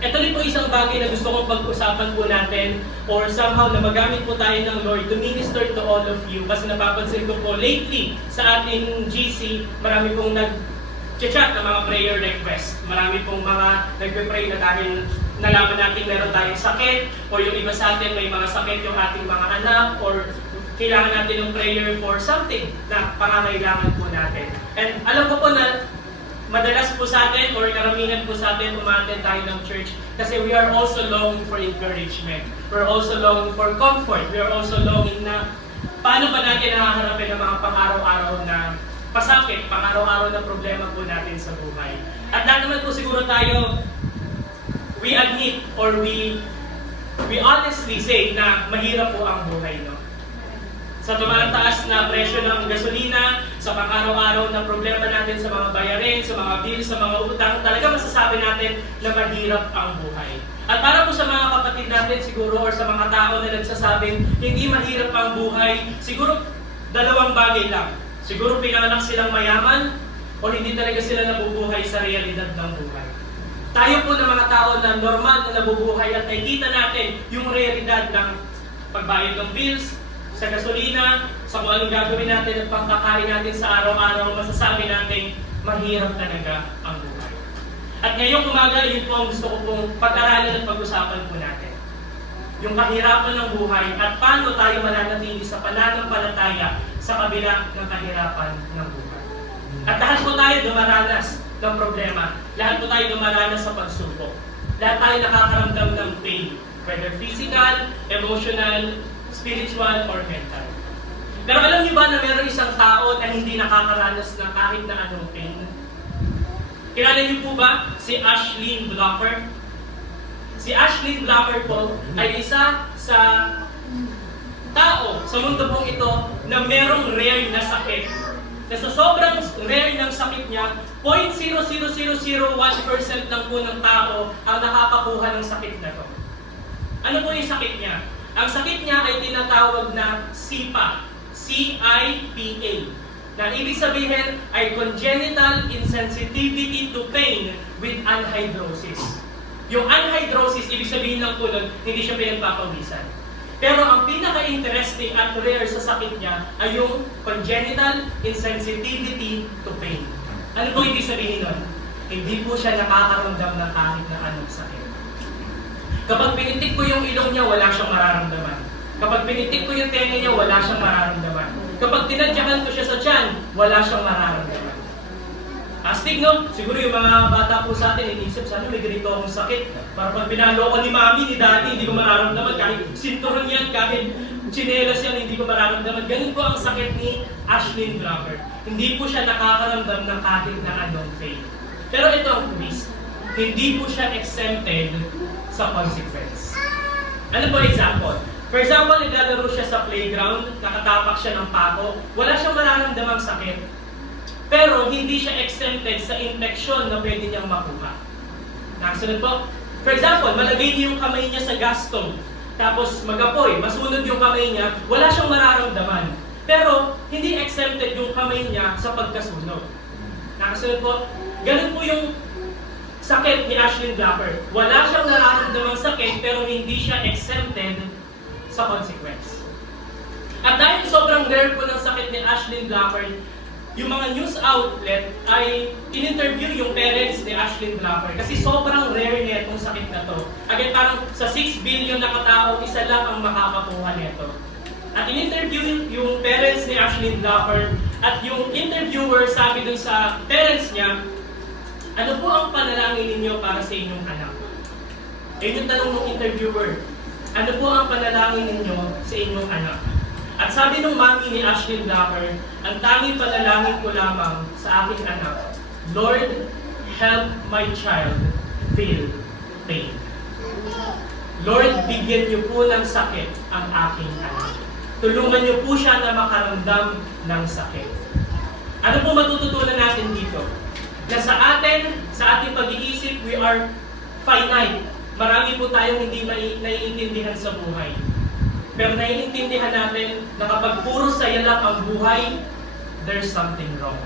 Ito rin po isang bagay na gusto kong pag-usapan po natin or somehow na magamit po tayo ng Lord to minister to all of you. Kasi napapansin ko po lately sa ating GC, marami pong nag-chat ng mga prayer request. Marami pong mga nagpe-pray na dahil nalaman natin meron tayong sakit o yung iba sa atin may mga sakit yung ating mga anak or kailangan natin ng prayer for something na pangangailangan po natin. And alam ko po na madalas po sa atin or karamihan po sa atin umaten tayo ng church kasi we are also longing for encouragement. We're also longing for comfort. We are also longing na paano ba natin nakaharapin ang mga pang-araw-araw na pasakit, pang-araw-araw na problema po natin sa buhay. At lahat naman po siguro tayo, we admit or we honestly say na mahirap po ang buhay, no? Sa tumataas na presyo ng gasolina, sa pang-araw-araw na problema natin sa mga bayarin, sa mga bills, sa mga utang, talaga masasabi natin na mahirap ang buhay. At para po sa mga kapatid natin siguro or sa mga tao na nagsasabing hindi mahirap ang buhay, siguro dalawang bagay lang. Siguro pinanganak silang mayaman o hindi talaga sila nabubuhay sa realidad ng buhay. Tayo po ng mga tao na normal na nabubuhay at nakikita natin yung realidad ng pagbayad ng bills, sa gasolina, sa kung anong gagawin natin at pangkakain natin sa araw-araw, masasabi natin, mahirap talaga ang buhay. At ngayong umaga, yun po ang gusto ko pong pag-aralan at pag-usapan po natin. Yung kahirapan ng buhay at paano tayo mananatili sa pananampalataya sa kabila ng kahirapan ng buhay. At lahat po tayo dumaranas ng problema. Lahat po tayo dumaranas sa pagsubok. Lahat tayo nakakaramdam ng pain, whether physical, emotional, spiritual, or mental. Pero alam niyo ba na meron isang tao na hindi nakakaranas ng kahit na anong pain? Kilala niyo po ba si Ashlyn Blocker? Si Ashlyn Blocker po ay isa sa tao sa mundo pong ito na merong rare na sakit. Na sa sobrang rare ng sakit niya, 0.00001% lang po ng tao ang nakakakuha ng sakit na to. Ano po yung sakit niya? Ang sakit niya ay tinatawag na CIPA, C-I-P-A, na ibig sabihin ay Congenital Insensitivity to Pain with Anhidrosis. Yung anhidrosis, ibig sabihin lang po nun, hindi siya pinagpapawisan. Pero ang pinaka-interesting at rare sa sakit niya ay yung Congenital Insensitivity to Pain. Ano po ibig sabihin nun? Hindi po siya nakakaramdam ng kahit na anong sakit. Kapag pinitik ko yung ilong niya, wala siyang mararamdaman. Kapag pinitik ko yung tenga niya, wala siyang mararamdaman. Kapag tinadyakan ko siya sa tiyan, wala siyang mararamdaman. Astig, no? Siguro yung mga bata po sa atin, inisip, sana may ganito akong sakit. Para pag pinalo ko ni mami, ni daddy, hindi ko mararamdaman. Kahit sinturon yan, kahit tsinelas yan, hindi ko mararamdaman. Ganun po ang sakit ni Ashlyn Blocker. Hindi po siya nakakaramdam ng kahit na anong pain. Pero ito ang twist. Hindi po siya exempted sa consequence. Ano po example? For example, naglalaro siya sa playground, nakatapak siya ng pako, wala siyang mararamdamang sakit. Pero hindi siya exempted sa infection na pwede niyang makuha. Nakasunod po? For example, malagay niyo yung kamay niya sa gas stove, tapos magapoy, masunod yung kamay niya, wala siyang mararamdaman. Pero hindi exempted yung kamay niya sa pagkasunog. Nakasunod po? Ganun po yung sakit ni Ashlyn Blocker. Wala siyang nararamdamang sakit pero hindi siya exempted sa consequence. At dahil sobrang rare po ng sakit ni Ashlyn Blocker, yung mga news outlet ay in-interview yung parents ni Ashlyn Blocker kasi sobrang rare niya itong sakit na to. Again, parang sa 6 billion na katao, isa lang ang makakakuha nito. At in-interview yung parents ni Ashlyn Blocker at yung interviewer sabi dun sa parents niya, ano po ang panalangin ninyo para sa inyong anak? Ayun yung tanong ng interviewer. Ano po ang panalangin ninyo sa inyong anak? At sabi ng mami ni Ashlyn Blocker, ang tanging panalangin ko lamang sa aking anak, Lord, help my child feel pain. Lord, bigyan niyo po ng sakit ang aking anak. Tulungan niyo po siya na makaramdam ng sakit. Ano po matututunan natin dito? Na sa ating pag-iisip, we are finite. Marami po tayong hindi naiintindihan sa buhay. Pero naiintindihan natin na kapag puro saya lang ang buhay, there's something wrong.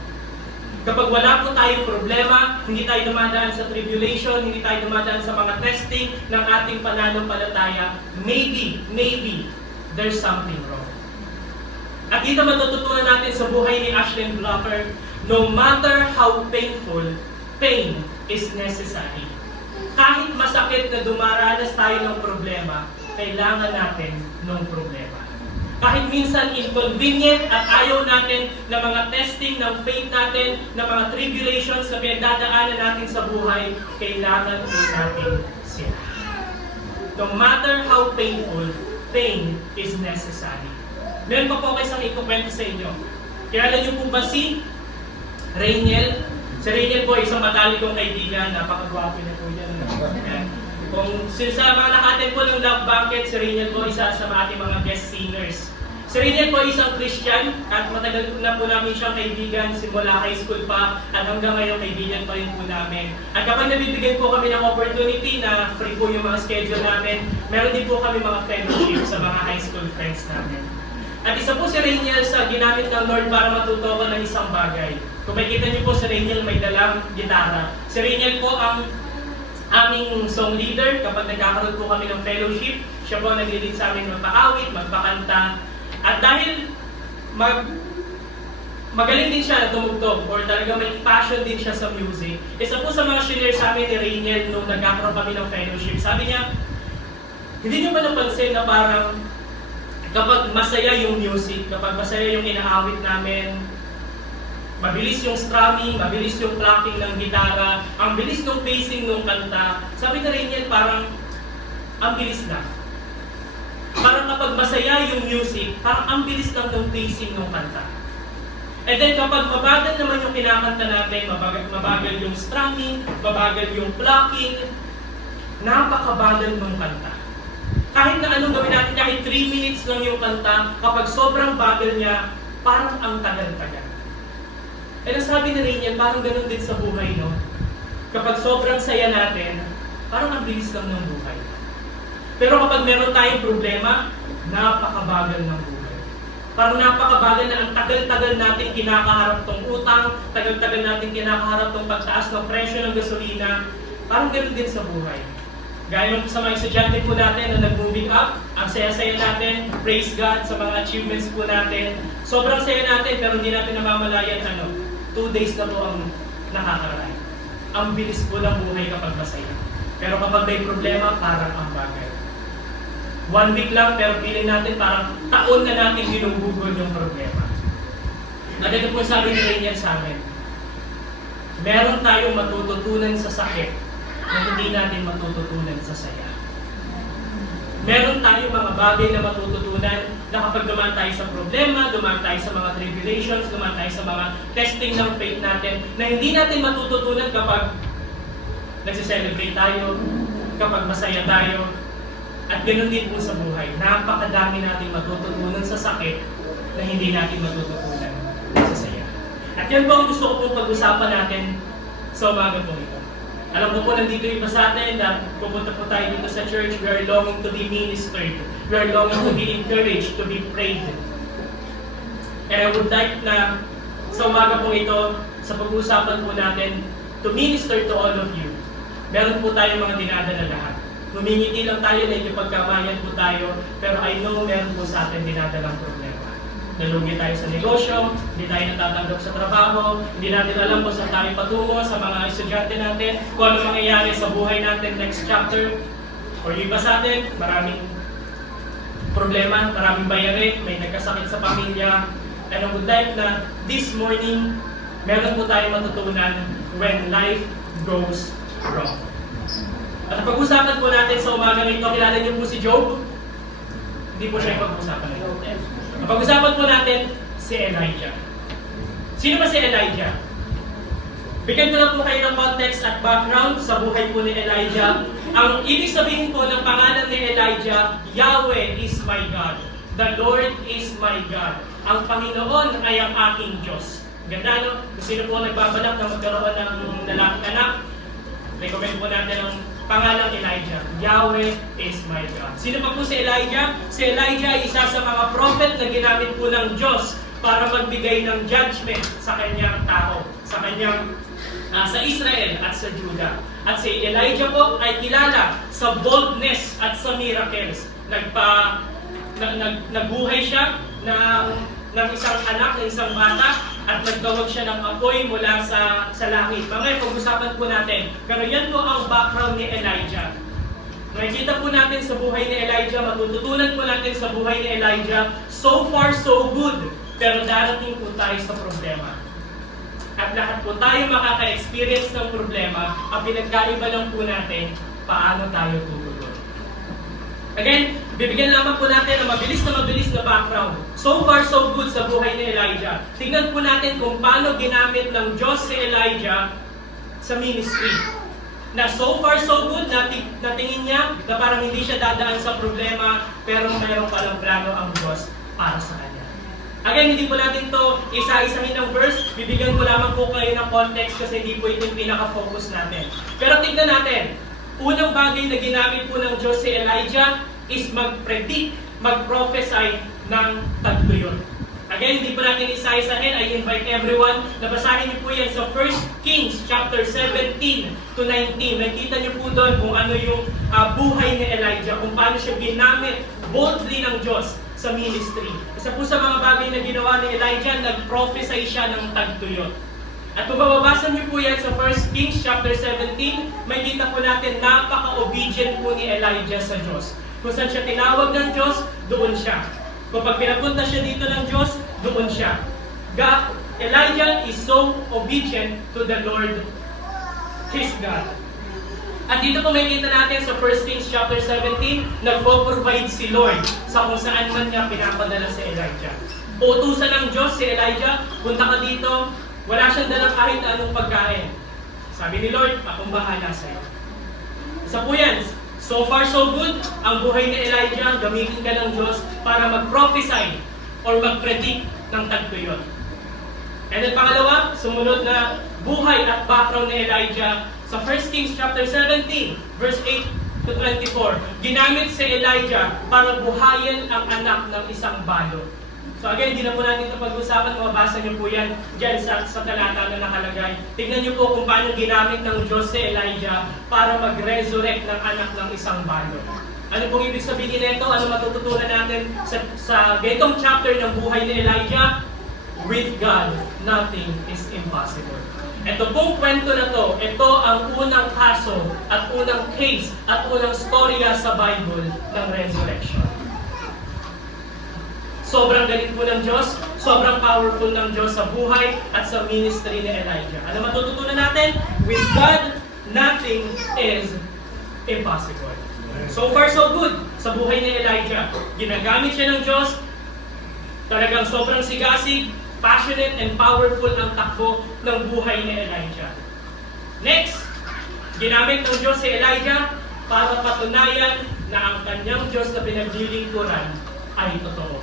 Kapag wala po tayong problema, hindi tayo dumadaan sa tribulation, hindi tayo dumadaan sa mga testing ng ating pananampalataya, maybe, there's something wrong. At dito matututunan natin sa buhay ni Ashlyn Blocker, no matter how painful, pain is necessary. Kahit masakit na dumaranas tayo ng problema, kailangan natin ng problema. Kahit minsan inconvenient at ayaw natin ng mga testing ng faith natin, ng mga tribulations na pinagdadaanan natin sa buhay, kailangan po natin sila. No matter how painful, pain is necessary. Meron pa po kayo isang ikukwento sa inyo. Kilala niyo po ba si Rainiel? Si Rainiel po isang matalik kong kaibigan, napakagwapo niya po yan. Kung sa mga nakatin po ng Love Banquet, si Rainiel po isa sa ating mga guest singers. Si Rainiel po isang Christian at matagal na po namin siyang kaibigan simula high school pa at hanggang ngayon kaibigan pa rin po namin. At kapag nabibigyan po kami ng opportunity na free po yung mga schedule namin, meron din po kami mga fellowship sa mga high school friends namin. At isa po si Rainiel sa ginamit ng Lord para matuto ko ng isang bagay. Kung makikita niyo po si Rainiel may dalang gitara. Si Rainiel po ang aming song leader kapag nagkakaroon po kami ng fellowship. Siya po ang nag-lead sa amin magpaawit, magpakanta. At dahil magaling din siya tumugtog or talaga may passion din siya sa music, isa po sa mga shinare sa amin ni Rainiel nung nagkakaroon kami ng fellowship, sabi niya, hindi niyo ba napansin na parang kapag masaya yung music, kapag masaya yung inaawit namin, mabilis yung strumming, mabilis yung plucking ng gitara, ang bilis ng pacing ng kanta, sabi ni Rainiel parang ang bilis lang. Parang kapag masaya yung music, parang ang bilis lang ng pacing ng kanta. And then kapag mabagal naman yung kinakanta natin, mabagal yung strumming, mabagal yung plucking, napakabagal ng kanta. Kahit na anong gawin natin, kahit 3 minutes lang yung kanta, kapag sobrang bagal niya, parang ang tagal-tagal. And ang sabi ni Rainiel, parang ganun din sa buhay, no? Kapag sobrang saya natin, parang ang bilis lang ng buhay. Pero kapag meron tayong problema, napakabagal ng buhay. Parang napakabagal na ang tagal-tagal natin kinakaharap tong utang, tagal-tagal natin kinakaharap tong pagtaas ng presyo ng gasolina, parang ganun din sa buhay. Gaya sa mga estudyante po natin na nag-moving up, ang saya-saya natin, praise God sa mga achievements po natin. Sobrang saya natin pero hindi natin namamalayan 2 days na po ang nakakaraan. Ang bilis po ng buhay kapag masaya. Pero kapag may problema, parang ang bagay. 1 week lang pero feeling natin parang taon na natin ginugugol yung problema. At ito po sabi ni Rainiel sa amin, meron tayong matututunan sa sakit na hindi natin matututunan sa saya. Meron tayong mga bagay na matututunan na kapag dumaan tayo sa problema, dumaan tayo sa mga tribulations, dumaan tayo sa mga testing ng faith natin, na hindi natin matututunan kapag nagse-celebrate tayo, kapag masaya tayo. At ganoon din po sa buhay. Napakadami nating matututunan sa sakit na hindi natin matututunan sa saya. At yan po ang gusto ko pong pag-usapan natin sa umaga po ito. Alam ko po nandito iba sa atin na pupunta po tayo dito sa church. We are longing to be ministered. We are longing to be encouraged, to be prayed. And I would like na sa umaga po ito, sa pag-uusapan po natin, to minister to all of you. Meron po tayong mga dinadala lahat. Humingiti lang tayo na ikipagkamayan po tayo, pero I know meron po sa atin dinadalang problema. Nalugi tayo sa negosyo, hindi tayo natatanggap sa trabaho, hindi natin alam kung saan tayo patungo sa mga estudyante natin, kung ano mangyayari sa buhay natin next chapter. Or yung iba sa atin, maraming problema, maraming bayarin, may nagkasakit sa pamilya. And I would like na this morning, meron po tayong matutunan when life goes wrong. At pag-usapan po natin sa umaga nito, kilala niyo po si Job? Hindi po siya yung pag-usapan nito. Pag-usapan po natin si Elijah. Sino ba si Elijah? Bigyan ko lang po kayo ng context at background sa buhay po ni Elijah. Ang ibig sabihin po ng pangalan ni Elijah, Yahweh is my God. The Lord is my God. Ang Panginoon ay ang aking Diyos. Ganda, no? Kung sino po nagbabalak na magkaroon ng lalaking anak, recommend po natin ang pangalang Elijah. Yahweh is my God. Sino pa po si Elijah? Si Elijah ay isa sa mga prophet na ginamit po ng Diyos para magbigay ng judgment sa kanyang tao, sa kanyang sa Israel at sa Judah. At si Elijah po ay kilala sa boldness at sa miracles. Nagbuhay siya ng isang anak, ng isang bata, at nagtawag siya ng apoy mula sa langit. Mamaya pag-usapan po natin. Pero yan po ang background ni Elijah. Nakikita po natin sa buhay ni Elijah, matututunan po natin sa buhay ni Elijah, so far so good, pero darating po tayo sa problema. At lahat po tayo makaka-experience ng problema, ang pinagkaiba lang po natin, paano tayo tutugon. Again, bibigyan lamang po natin ng mabilis na background. So far so good sa buhay ni Elijah. Tingnan po natin kung paano ginamit ng Diyos si Elijah sa ministry. Na so far so good, natingin niya na parang hindi siya dadaan sa problema, pero mayroon palang plano ang Diyos para sa kanya. Again, hindi po natin to isa-isahin ng verse, bibigyan ko lamang po kayo ng context kasi hindi po ito yung pinaka-focus natin. Pero tignan natin, unang bagay na ginamit po ng Diyos si Elijah is mag-predict, mag-prophesy ng tagtuyot. Again, hindi po natin isa-isahin. I invite everyone na basahin niyo po yan sa 1 Kings chapter 17 to 19. Nakita niyo po doon kung ano yung buhay ni Elijah, kung paano siya ginamit boldly ng Diyos sa ministry. Isa po sa mga bagay na ginawa ni Elijah, nag-prophesy siya ng tagtuyot. At kung mababasa niyo po yan sa 1 Kings chapter 17, may kita po natin napaka-obedient po ni Elijah sa Diyos. Kung saan siya tinawag ng Diyos, doon siya. Kapag pinapunta siya dito ng Diyos, doon siya. Elijah is so obedient to the Lord, his God. At dito po makikita natin sa 1 Kings chapter 17, nagpo-provide si Lord sa kung saan man niya pinapadala si Elijah. Utusan ng Diyos si Elijah, punta ka dito, wala siyang dalang kahit anong pagkain. Sabi ni Lord, akong bahala sa'yo. Isa po yan. So far so good, ang buhay ni Elijah, gamitin ka ng Diyos para mag-prophesy or mag-predict ng tagtuyot. And then pangalawa, sumunod na buhay at background ni Elijah sa 1 Kings chapter 17, verse 8 to 24. Ginamit si Elijah para buhayin ang anak ng isang balot. So again, hindi na po natin ito pag-usapan, mabasa niyo po yan dyan sa talata na nakalagay. Tignan niyo po kung paano ginamit ng Diyos si Elijah para mag-resurrect ng anak ng isang balot. Ano pong ibig sabihin nito? Ano matututunan natin sa ganitong chapter ng buhay ni Elijah? With God, nothing is impossible. Ito pong kwento na to, ito ang unang kaso at unang case at unang storya sa Bible ng resurrection. Sobrang galit po ng Diyos, sobrang powerful ng Diyos sa buhay at sa ministry ni Elijah. Ano matututunan natin? With God, nothing is impossible. So far so good sa buhay ni Elijah. Ginagamit siya ng Diyos, talagang sobrang sigasig, passionate and powerful ang takbo ng buhay ni Elijah. Next, ginamit ng Diyos si Elijah para patunayan na ang kanyang Diyos na pinaglilingkuran ay totoo.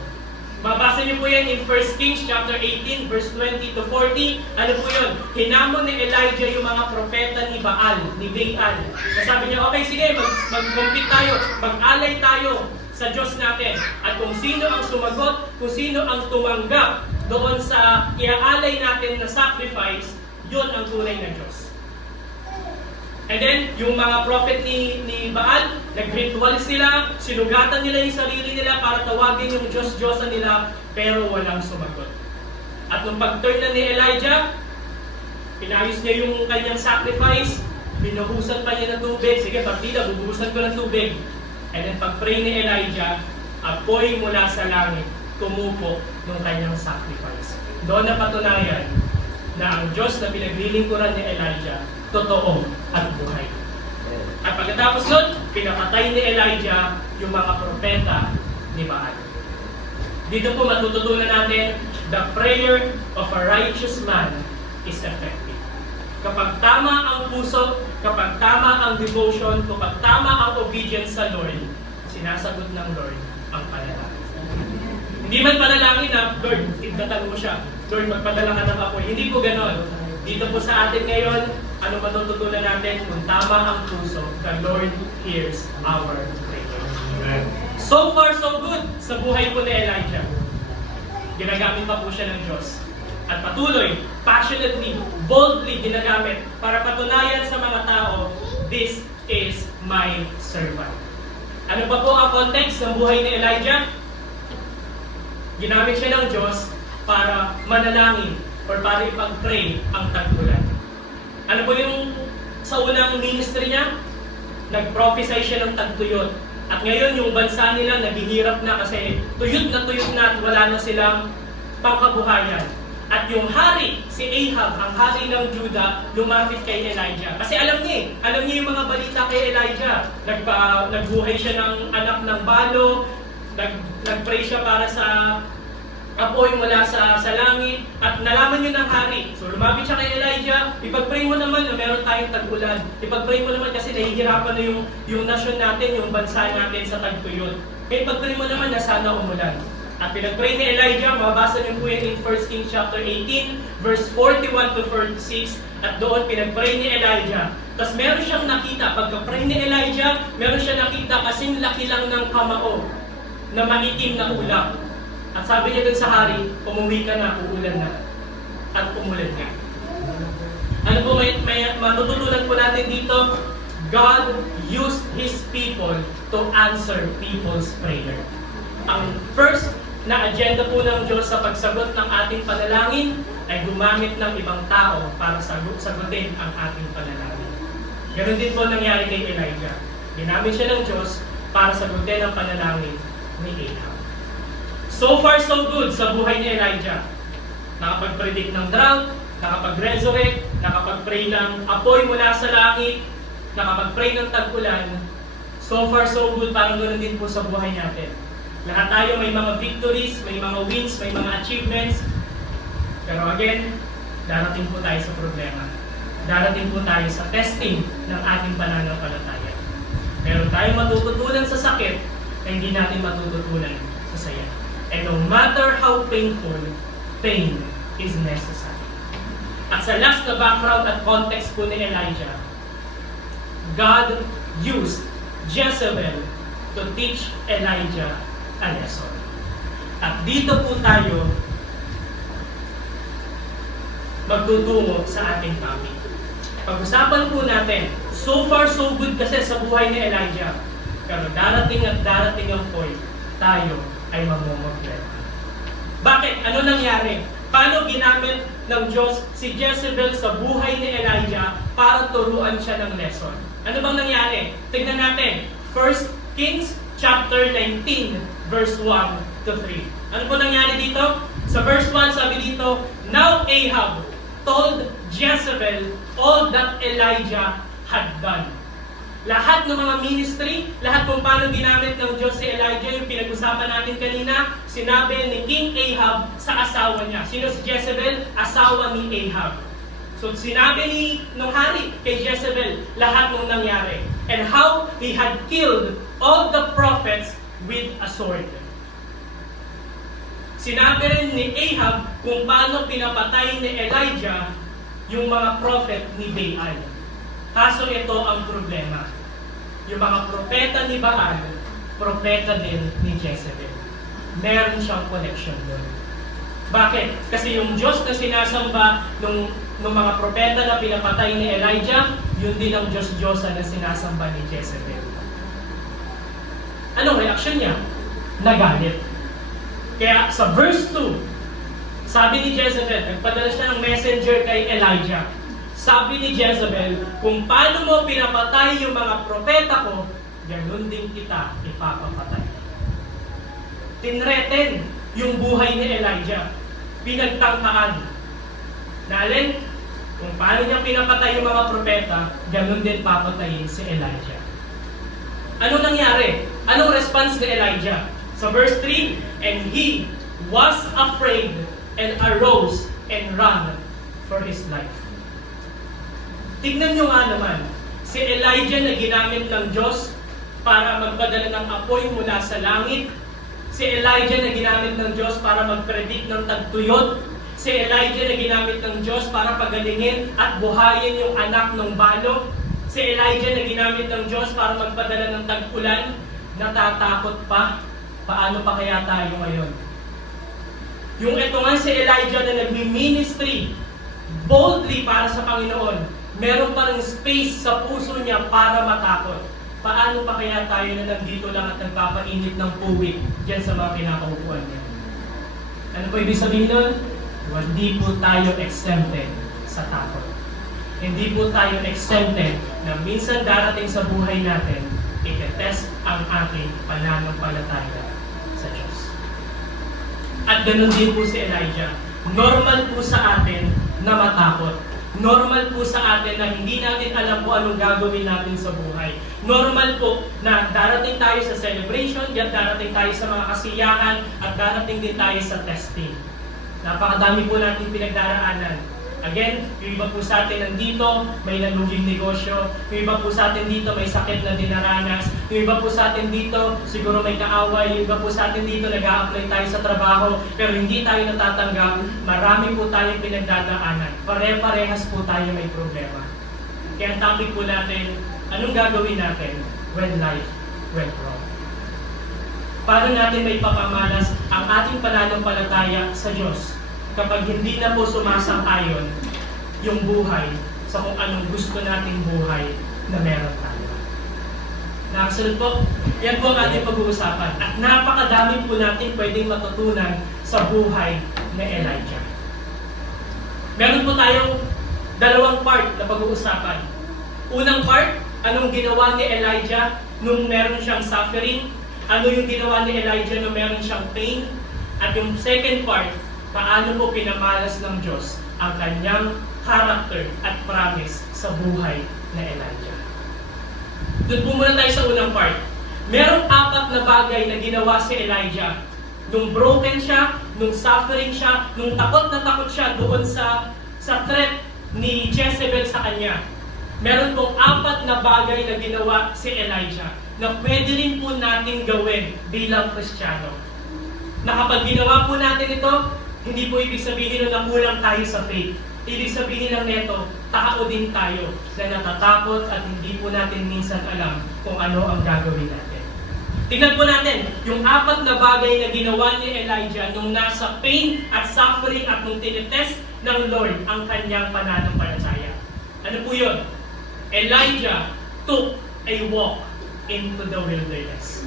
Mabasa niyo po yan in 1 Kings chapter 18 verse 20 to 40. Ano po yun? Hinamon ni Elijah yung mga propeta ni Baal, ni Baal. Nasabi niya, okay sige, mag-compete tayo, mag-alay tayo sa Diyos natin. At kung sino ang sumagot, kung sino ang tumanggap doon sa iaalay natin na sacrifice, yun ang tunay na Diyos. And then, yung mga prophet ni Baal, nag-ritual sila, sinugatan nila yung sarili nila para tawagin yung Diyos-Diyosan nila, pero walang sumagot. At nung pag-turn na ni Elijah, pinayos niya yung kanyang sacrifice, binuhusan pa niya ng tubig, sige, partida, bubuhusan ko ng tubig. And then pag-pray ni Elijah, apoy mula sa langit, tumupo ng kanyang sacrifice. Doon na patunayan na ang Diyos na pinaglilingkuran ni Elijah, totoo at buhay. At pagkatapos nun, pinapatay ni Elijah yung mga propeta ni Baal. Dito po matututunan natin, the prayer of a righteous man is effective. Kapag tama ang puso, kapag tama ang devotion, kapag tama ang obedience sa Lord, sinasagot ng Lord ang panalangin. Hindi man panalangin na, Lord, igdatan mo siya. Lord, magpadala ka ng apoy. Hindi po ganon. Dito po sa atin ngayon, ano matututunan natin? Kung tama ang puso, the Lord hears our prayer. Amen. So far, so good sa buhay po ni Elijah. Ginagamit pa po siya ng Diyos. at patuloy, passionately, boldly ginagamit para patunayan sa mga tao, this is my servant. Ano pa po ang context ng buhay ni Elijah? Ginamit siya ng Diyos para manalangin or para ipag-pray ang tag-ulan. Ano po yung sa unang ministry niya? Nag-prophesy siya ng tagtuyot. At ngayon yung bansa nila naghihirap na kasi tuyot na at wala na silang pangkabuhayan. At yung hari, si Ahab, ang hari ng Juda, lumapit kay Elijah. Kasi alam niya yung mga balita kay Elijah. Nagbuhay siya ng anak ng balo, nag-pray siya para sa apoy mula sa langit, at nalaman yun ng hari. So lumapit siya kay Elijah, ipag-pray mo naman na meron tayong tag-ulan. Ipag-pray mo naman kasi nahihirapan na yung nasyon natin, yung bansa natin sa tagtuyot. Kaya ipag-pray mo naman na sana umulan. At pinag-pray ni Elijah, mabasa niyo po yan in 1 Kings chapter 18, verse 41 to 46, at doon pinag-pray ni Elijah. Tapos meron siyang nakita, pagka-pray ni Elijah, meron siyang nakita kasing laki lang ng kamao na maitim na ulap. At sabi niya dun sa hari, umuwi ka na, uulan na. At umulan nga. Ano po may matututunan po natin dito? God used His people to answer people's prayer. Ang first na agenda po ng Diyos sa pagsagot ng ating panalangin ay gumamit ng ibang tao para sagutin ang ating panalangin. Ganon din po nangyari kay Elijah. Ginamit siya ng Diyos para sagutin ang panalangin ni Ahab. So far, so good sa buhay ni Elijah. Nakapag-predict ng drought, nakapag-resurrect, nakapag-pray ng apoy mula sa langit, nakapag-pray ng tag-ulan. So far, so good, parang ganoon din po sa buhay natin. Lahat tayo may mga victories, may mga wins, may mga achievements. Pero again, darating po tayo sa problema. Darating po tayo sa testing ng ating pananampalataya. Meron tayong matututunan sa sakit na hindi natin matututunan sa saya. And no matter how painful, pain is necessary. At sa last na background at context po ni Elijah, God used Jezebel to teach Elijah a lesson. At dito po tayo magtutungo sa ating topic. Pag-usapan po natin, so far so good kasi sa buhay ni Elijah. Pero darating at darating ang point, tayo ay mamumproblema. Bakit? Ano nangyari? Paano ginamit ng Diyos si Jezebel sa buhay ni Elijah para turuan siya ng lesson? Ano bang nangyari? Tignan natin. 1 Kings chapter 19, verse 1 to 3. Ano po nangyari dito? Sa verse 1, sabi dito, Now Ahab told Jezebel all that Elijah had done. Lahat ng mga ministry, lahat kung paano ginamit ng Diyos si Elijah, yung pinag-usapan natin kanina, sinabi ni King Ahab sa asawa niya. Sino si Jezebel? Asawa ni Ahab. So sinabi ng hari kay Jezebel lahat ng nangyari. And how he had killed all the prophets with a sword. Sinabi rin ni Ahab kung paano pinapatay ni Elijah yung mga prophet ni Baal. Kaso ito ang problema. Yung mga propeta ni Baal, propeta din ni Jezebel. Meron siyang connection doon. Bakit? Kasi yung Diyos na sinasamba nung mga propeta na pinapatay ni Elijah, yun din ang Diyos-Diyosa na sinasamba ni Jezebel. Anong reaksyon niya? Nagalit. Kaya sa verse 2, sabi ni Jezebel, nagpadala siya ng messenger kay Elijah. Sabi ni Jezebel, kung paano mo pinapatay yung mga propeta ko, ganun din kita ipapapatay. Tinreten yung buhay ni Elijah. Pinagtangkaan. Nalin, kung paano niya pinapatay yung mga propeta, ganun din papatayin si Elijah. Ano nangyari? Anong response ni Elijah? Sa verse 3, and he was afraid and arose and ran for his life. Tignan nyo nga naman, si Elijah na ginamit ng Diyos para magpadala ng apoy mula sa langit, si Elijah na ginamit ng Diyos para mag-predict ng tagtuyot, si Elijah na ginamit ng Diyos para pagalingin at buhayin yung anak ng balo, si Elijah na ginamit ng Diyos para magpadala ng tag-ulan, natatakot pa, paano pa kaya tayo ngayon? Yung ito nga si Elijah na nagmi-ministry boldly para sa Panginoon, meron pa rin space sa puso niya para matakot. Paano pa kaya tayo na nandito lang at nagpapainit ng puwit dyan sa mga kinakaupuan niya? Ano po ibig sabihin nun? Hindi po tayo exempted sa takot. Hindi po tayo exempted na minsan darating sa buhay natin, i-test ang ating pananampalataya sa Diyos. At ganun din po si Elijah. Normal po sa atin na matakot. Normal po sa atin na hindi natin alam kung anong gagawin natin sa buhay. Normal po na darating tayo sa celebration, darating tayo sa mga kasiyahan, at darating din tayo sa testing. Napakadami po natin pinagdaraanan. Again, yung iba po sa atin nandito, may naluging negosyo. Yung iba po sa atin dito, may sakit na dinaranas. Yung iba po sa atin dito, siguro may kaaway. Yung iba po sa atin dito, nag-a-apply tayo sa trabaho, pero hindi tayo natatanggap. Marami po tayong pinagdadaanan. Pare-parehas po tayo may problema. Kaya ang topic po natin, anong gagawin natin when life went wrong? Paano natin may papamalas ang ating pananampalataya sa Diyos kapag hindi na po sumasang-ayon yung buhay sa kung anong gusto nating buhay na meron tayo? Nakasunod po? Yan po ang ating pag-uusapan. At napakadami po natin pwedeng matutunan sa buhay ni Elijah. Meron po tayong dalawang part na pag-uusapan. Unang part, anong ginawa ni Elijah nung meron siyang suffering? Ano yung ginawa ni Elijah nung meron siyang pain? At yung second part, paano po pinamalas ng Diyos ang kanyang character at promise sa buhay na Elijah. Doon po muna tayo sa unang part. Merong 4 na bagay na ginawa si Elijah. Nung broken siya, nung suffering siya, nung takot na takot siya doon sa threat ni Jezebel sa kanya. Meron pong 4 na bagay na ginawa si Elijah na pwede rin po natin gawin bilang Kristiyano. Na kapag ginawa po natin ito, hindi po ibig sabihin na kulang tayo sa faith. Ibig sabihin lang nito, tao din tayo na natatakot at hindi po natin minsan alam kung ano ang gagawin natin. Tingnan po natin, yung 4 na bagay na ginawa ni Elijah nung nasa pain at suffering at nung tinitest ng Lord ang kanyang pananampalataya. Ano po yun? Elijah took a walk into the wilderness.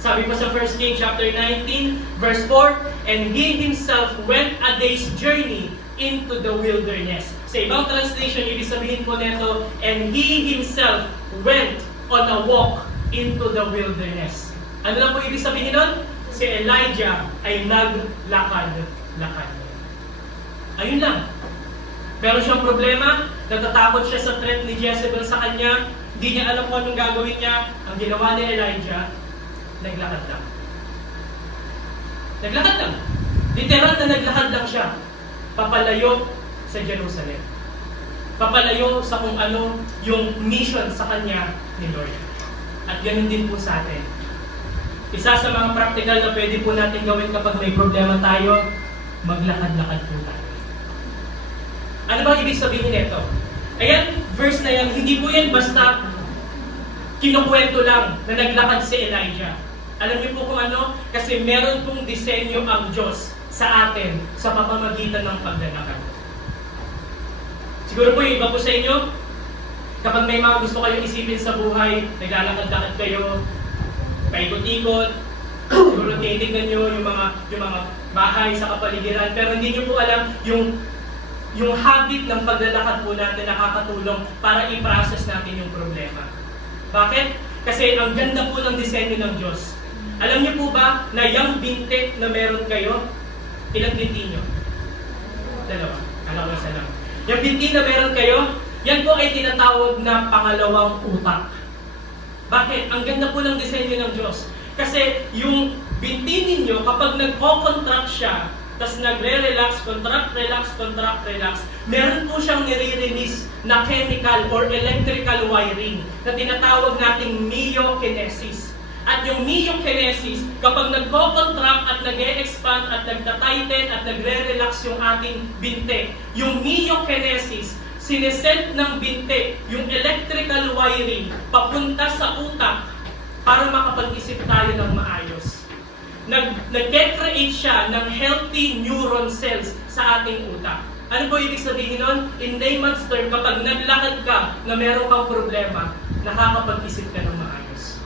Sabi pa sa 1 Kings chapter 19, verse 4, and he himself went a day's journey into the wilderness. Sa ibang translation, ibig sabihin po nito, and he himself went on a walk into the wilderness. Ano lang po ibig sabihin nun? Si Elijah ay naglakad-lakad. Ayun lang. Meron siyang problema, natatakot siya sa threat ni Jezebel sa kanya, hindi niya alam kung anong gagawin niya. Ang ginawa ni Elijah, naglakad lang. Naglakad lang. Literal na naglakad lang siya. Papalayo sa Jerusalem. Papalayo sa kung ano yung mission sa kanya ni Lord. At ganun din po sa atin. Isa sa mga practical na pwede po natin gawin kapag may problema tayo, maglakad-lakad po tayo. Ano ba ibig sabihin nito? Ayan, verse na yan, hindi po yan basta kinukwento lang na naglakad si Elijah. Alam niyo po kung ano? Kasi meron pong disenyo ang Diyos sa atin sa pamamagitan ng paglalakad. Siguro po yung iba po sa inyo, kapag may mga gusto kayong isipin sa buhay, naglalakad-lakad kayo, paikot-ikot, siguro tinitignan nyo yung mga bahay sa kapaligiran, pero hindi nyo po alam yung habit ng paglalakad po natin nakakatulong para i-process natin yung problema. Bakit? Kasi ang ganda po ng disenyo ng Diyos. Alam niyo po ba na yung binti na meron kayo, ilang binti nyo? 2. Alam ko sa lang. Yung binti na meron kayo, yan po ay tinatawag na pangalawang utak. Bakit? Ang ganda po ng disenyo ng Diyos. Kasi yung binti ninyo, kapag nagko-contract siya, tapos nagre-relax, contract, relax, meron po siyang nire-release na chemical or electrical wiring na tinatawag nating myokinesis. At yung myokinesis, kapag nagko-contract at nag-e-expand at nagta-tighten at nagre-relax yung ating binte, yung myokinesis, sinesend ng binte yung electrical wiring papunta sa utak para makapag-isip tayo ng maayos. nag-create siya ng healthy neuron cells sa ating utak. Ano po ibig sabihin nun? In layman's term, kapag naglakad ka na meron kang problema, nakakapag-isip ka ng maayos.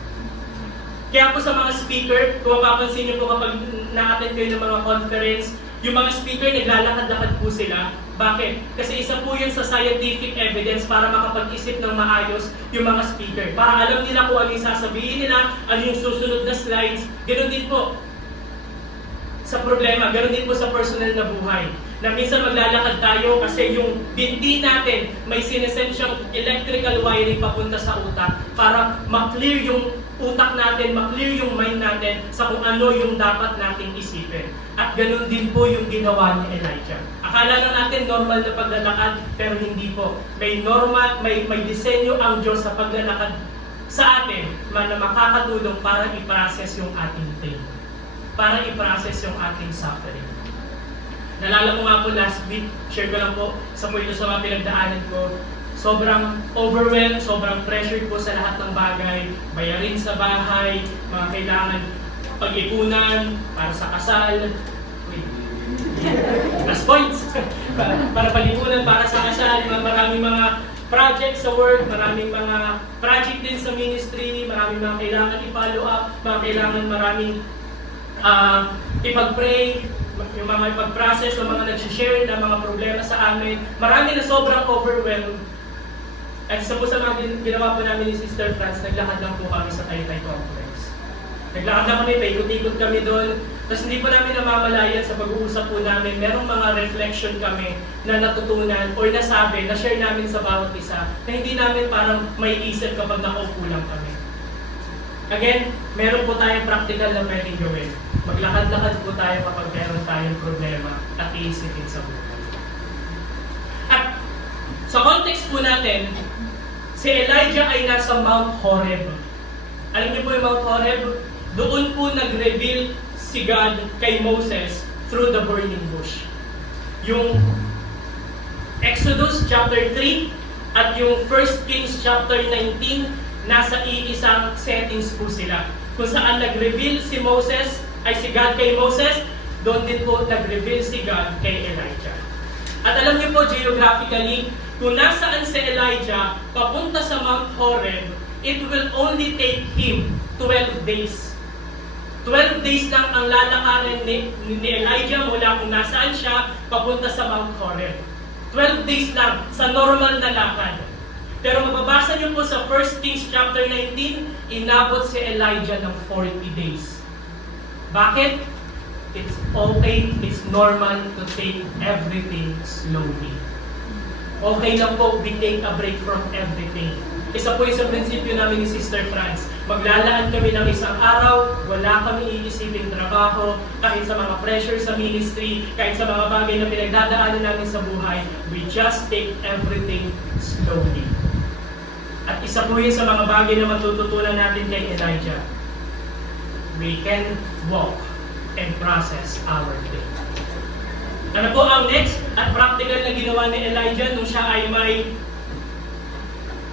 Kaya po sa mga speaker, kung mapapansin niyo po kapag na-attend kayo ng mga conference, yung mga speaker, naglalakad-lakad po sila. Bakit? Kasi isa po yun sa scientific evidence para makapag-isip ng maayos yung mga speaker. Para alam nila kung ano yung sasabihin nila, ano yung susunod na slides. Ganun din po sa problema, ganun din po sa personal na buhay. Na minsan maglalakad tayo kasi yung binti natin may sinesend siyang electrical wiring papunta sa utak para ma-clear yung utak natin, ma-clear yung mind natin sa kung ano yung dapat nating isipin. At ganun din po yung ginawa ni Elijah. Akala na natin normal na paglalakad, pero hindi po. May normal, may disenyo ang Diyos sa paglalakad sa atin na makakatulong para i-process yung ating pain. Para i-process yung ating suffering. Nalala mo nga po last week, share ko lang po, sa mga pinagdaanan ko, sobrang overwhelmed, sobrang pressured po sa lahat ng bagay, bayarin sa bahay, mga kailangan pag-ipunan, para sa kasal, last points, para pag-ipunan, para sa kasal, maraming mga projects sa work, maraming mga project din sa ministry, maraming mga kailangan i-follow up, mga kailangan maraming ipag-pray, yung mga ipag-process, yung mga nag-share ng mga problema sa amin. Marami na sobrang overwhelmed. At isa po sa mga ginawa po namin ni Sister Franz, naglakad lang po kami sa Taytay Conference. Naglakad lang kami, paikot-ikot kami doon. Tapos hindi po namin namamalayan sa pag-uusap po namin, merong mga reflection kami na natutunan or nasabi, na-share namin sa bawat isa, na hindi namin parang may isip kapag nakaupo lang kami. Again, meron po tayong practical na pwedeng gawin. Maglakad-lakad po tayo kapag meron tayong problema at iisipin sa buhay. At sa context po natin, si Elijah ay nasa Mount Horeb. Alam niyo po yung Mount Horeb? Doon po nag-reveal si God kay Moses through the burning bush. Yung Exodus chapter 3 at yung 1 Kings chapter 19, nasa iisang settings po sila. Kung saan nag-reveal si Moses, ay si God kay Moses, doon din po nag-reveal si God kay Elijah. At alam niyo po geographically, kung nasaan si Elijah, papunta sa Mount Horeb, it will only take him 12 days. 12 days lang ang lalakarin ni Elijah mula kung nasaan siya, papunta sa Mount Horeb. 12 days lang sa normal na lakad. Pero mababasa niyo po sa 1 Kings chapter 19, inabot si Elijah ng 40 days. Bakit? It's okay, it's normal to take everything slowly. Okay lang po, we take a break from everything. Isa po yung sa prinsipyo namin ni Sister Franz. Maglalaan kami ng isang araw, wala kami iisipin trabaho, kahit sa mga pressure sa ministry, kahit sa mga bagay na pinagdadaanan namin sa buhay, we just take everything slowly. At isa po yun sa mga bagay na matututunan natin kay Elijah. We can walk and process our faith. Ano po ang next at practical na ginawa ni Elijah nung siya ay may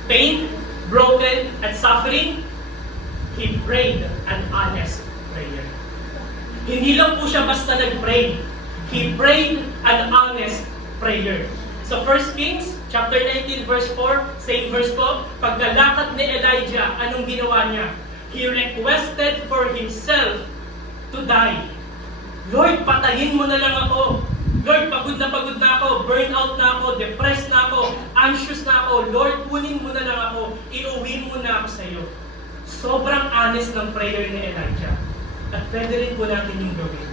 pain, broken, at suffering? He prayed an honest prayer. Hindi lang po siya basta nag-pray. He prayed an honest prayer. Sa 1 Kings chapter 19 verse 4, same verse po, pagkalakad ni Elijah, anong ginawa niya? He requested for himself to die. Lord, patayin mo na lang ako. Lord, pagod na ako, burn out na ako, depressed na ako, anxious na ako. Lord, kunin mo na lang ako, iuwi mo na ako sa iyo. Sobrang honest ng prayer ni Elijah. At pwede rin po natin yung gawin.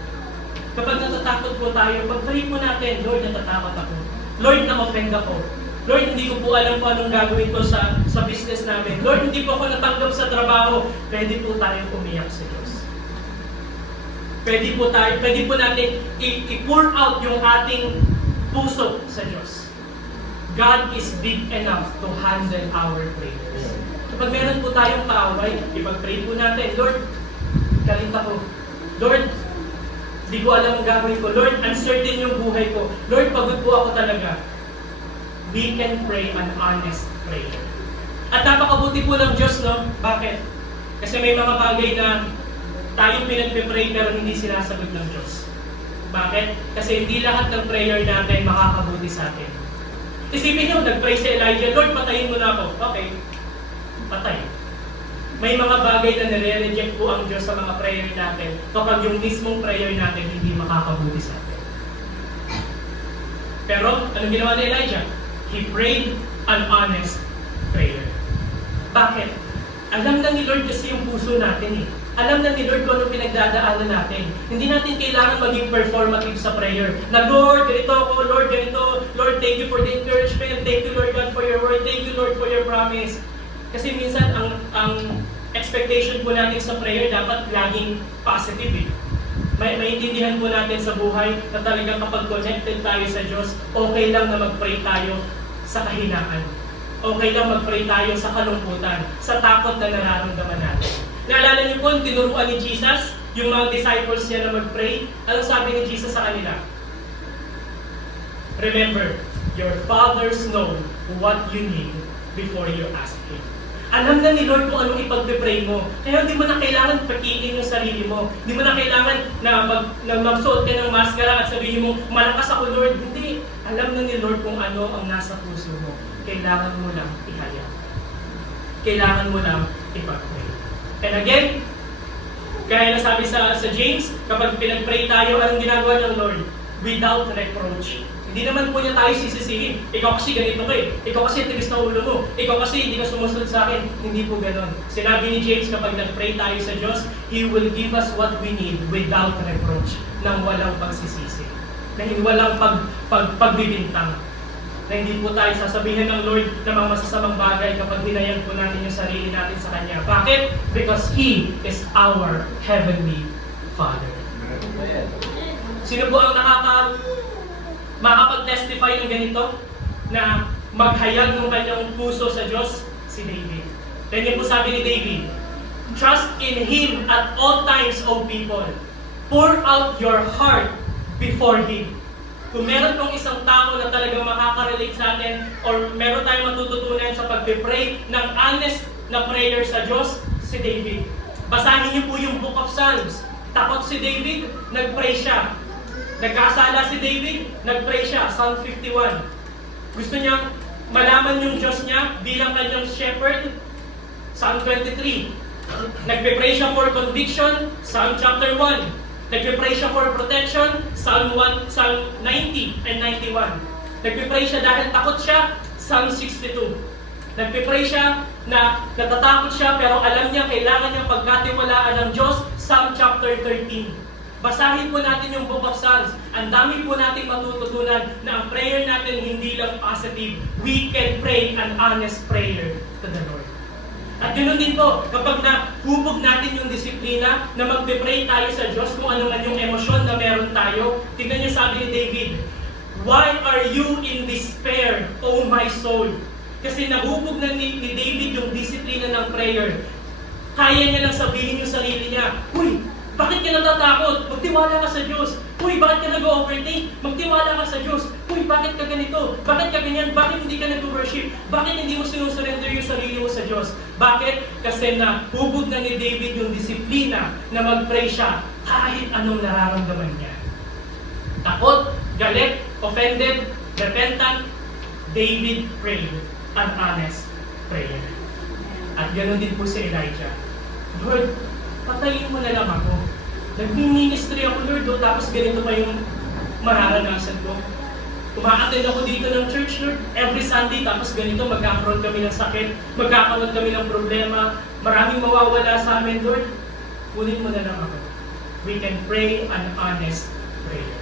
Kapag natatakot po tayo, pag-pray po natin, Lord, natatakot ako. Lord, na-offend ako. Lord, hindi ko po alam kung anong gagawin ko sa business namin. Lord, hindi po ako natanggap sa trabaho. Pwede po tayong umiyak sa Diyos. Pwede po natin i-pour out yung ating puso sa Diyos. God is big enough to handle our prayers. Kapag meron po tayong kaaway, ipag-pray po natin, Lord, galit ako. Lord, di ko alam ang gagawin ko. Lord, uncertain yung buhay ko. Lord, pagod po ako talaga. We can pray an honest prayer. At napakabuti po ng Diyos, no? Bakit? Kasi may mga bagay na Tayo pinagpe-pray pero hindi sinasagot ng Diyos. Bakit? Kasi hindi lahat ng prayer natin makakabuti sa atin. Isipin nyo, nag-pray si Elijah, Lord, patayin mo na ako. Okay, patay. May mga bagay na nire-reject po ang Diyos sa mga prayer natin kapag yung mismong prayer natin hindi makakabuti sa atin. Pero, anong ginawa ni Elijah? He prayed an honest prayer. Bakit? Alam na ni Lord kasi yung puso natin eh. Alam na ni Lord kung ano pinagdadaanan natin. Hindi natin kailangan maging performative sa prayer. Na Lord, ganito ako, Lord, ganito. Lord, thank you for the encouragement. Thank you, Lord God, for your word. Thank you, Lord, for your promise. Kasi minsan, ang expectation po natin sa prayer dapat laging positive eh. Maintindihan po natin sa buhay na talagang kapag connected tayo sa Diyos, okay lang na mag-pray tayo sa kahinaan. Okay lang mag-pray tayo sa kalungkutan, sa takot na nararamdaman natin. Naalala niyo po, tinuruan ni Jesus, yung mga disciples niya na mag-pray. Anong sabi ni Jesus sa kanila? Remember, your fathers know what you need before you ask Him. Alam na ni Lord kung anong ipag-pray mo. Kaya hindi mo na kailangan pakiin yung sarili mo. Hindi mo na kailangan na magsuot ka ng maskara at sabihin mo, malakas ako Lord. Hindi. Alam na ni Lord kung ano ang nasa puso mo. Kailangan mo lang ihayag. Kailangan mo lang ipag-pray. And again, kaya nasabi sa James, kapag pinag-pray tayo, anong ginagawa ng Lord? Without reproach. Hindi naman po niya tayo sisisihin. Ikaw kasi ganito ka eh. Ikaw kasi tigas na ulo mo. Ikaw kasi hindi ka sumusunod sa akin. Hindi po ganon. Sinabi ni James, kapag nag-pray tayo sa Diyos, He will give us what we need without reproach. Nang walang pagsisisi. Dahil walang pagbibintang. Na hindi po tayo sasabihin ng Lord na mga masasamang bagay kapag hinayang po natin yung sarili natin sa Kanya. Bakit? Because He is our Heavenly Father. Sino po ang makapag-testify ng ganito? Na maghayag ng kanyang puso sa Diyos? Si David. Ganyan po sabi ni David, trust in Him at all times, O people. Pour out your heart before Him. Kung meron pong isang tao na talagang makaka-relate sa atin or meron tayong matututunan sa pag-pray ng honest na prayer sa Diyos, si David. Basahin niyo po yung Book of Psalms. Takot si David, nag-pray siya. Nagkasala si David, nag-pray siya. Psalm 51. Gusto niya malaman yung Diyos niya bilang kanyang shepherd. Psalm 23. Nagpe-pray siya for conviction. Psalm chapter 1. Nagpe-pray siya for protection, Psalm 1, Psalm 90 and 91. Nagpe-pray siya dahil takot siya, Psalm 62. Nagpe-pray siya na natatakot siya pero alam niya kailangan niyang pagkatiwalaan ng Diyos, Psalm chapter 13. Basahin po natin yung Book of Psalms. Ang dami po natin matututunan na ang prayer natin hindi lang positive. We can pray an honest prayer to the Lord. At ganoon din po, kapag nahubog natin yung disiplina na magpe-pray tayo sa Diyos kung ano man yung emosyon na meron tayo, tignan niyo sabi ni David, why are you in despair, O my soul? Kasi nahubog na ni David yung disiplina ng prayer. Kaya niya nang sabihin yung sarili niya, uy, bakit ka natatakot? Magtiwala ka sa Diyos. Uy, bakit ka nag-overthink? Magtiwala ka sa Diyos. Uy, bakit ka ganito? Bakit ka ganyan? Bakit hindi ka nag-worship? Bakit hindi mo sinusurrender yung sarili mo sa Diyos? Bakit? Kasi nahubog na ni David yung disiplina na mag-pray siya kahit anong nararamdaman niya. Takot, galit, offended, repentant, David prayed an honest prayer. At ganoon din po si Elijah. Lord, patayin mo na lang ako. Nag-ministry ako, Lord, tapos ganito pa yung mararanasan ko. Umaattend ako dito ng church, Lord, every Sunday, tapos ganito, magkakaroon kami ng sakit, magkakaroon kami ng problema, maraming mawawala sa amin, Lord. Kunin mo na lang ako. We can pray an honest prayer.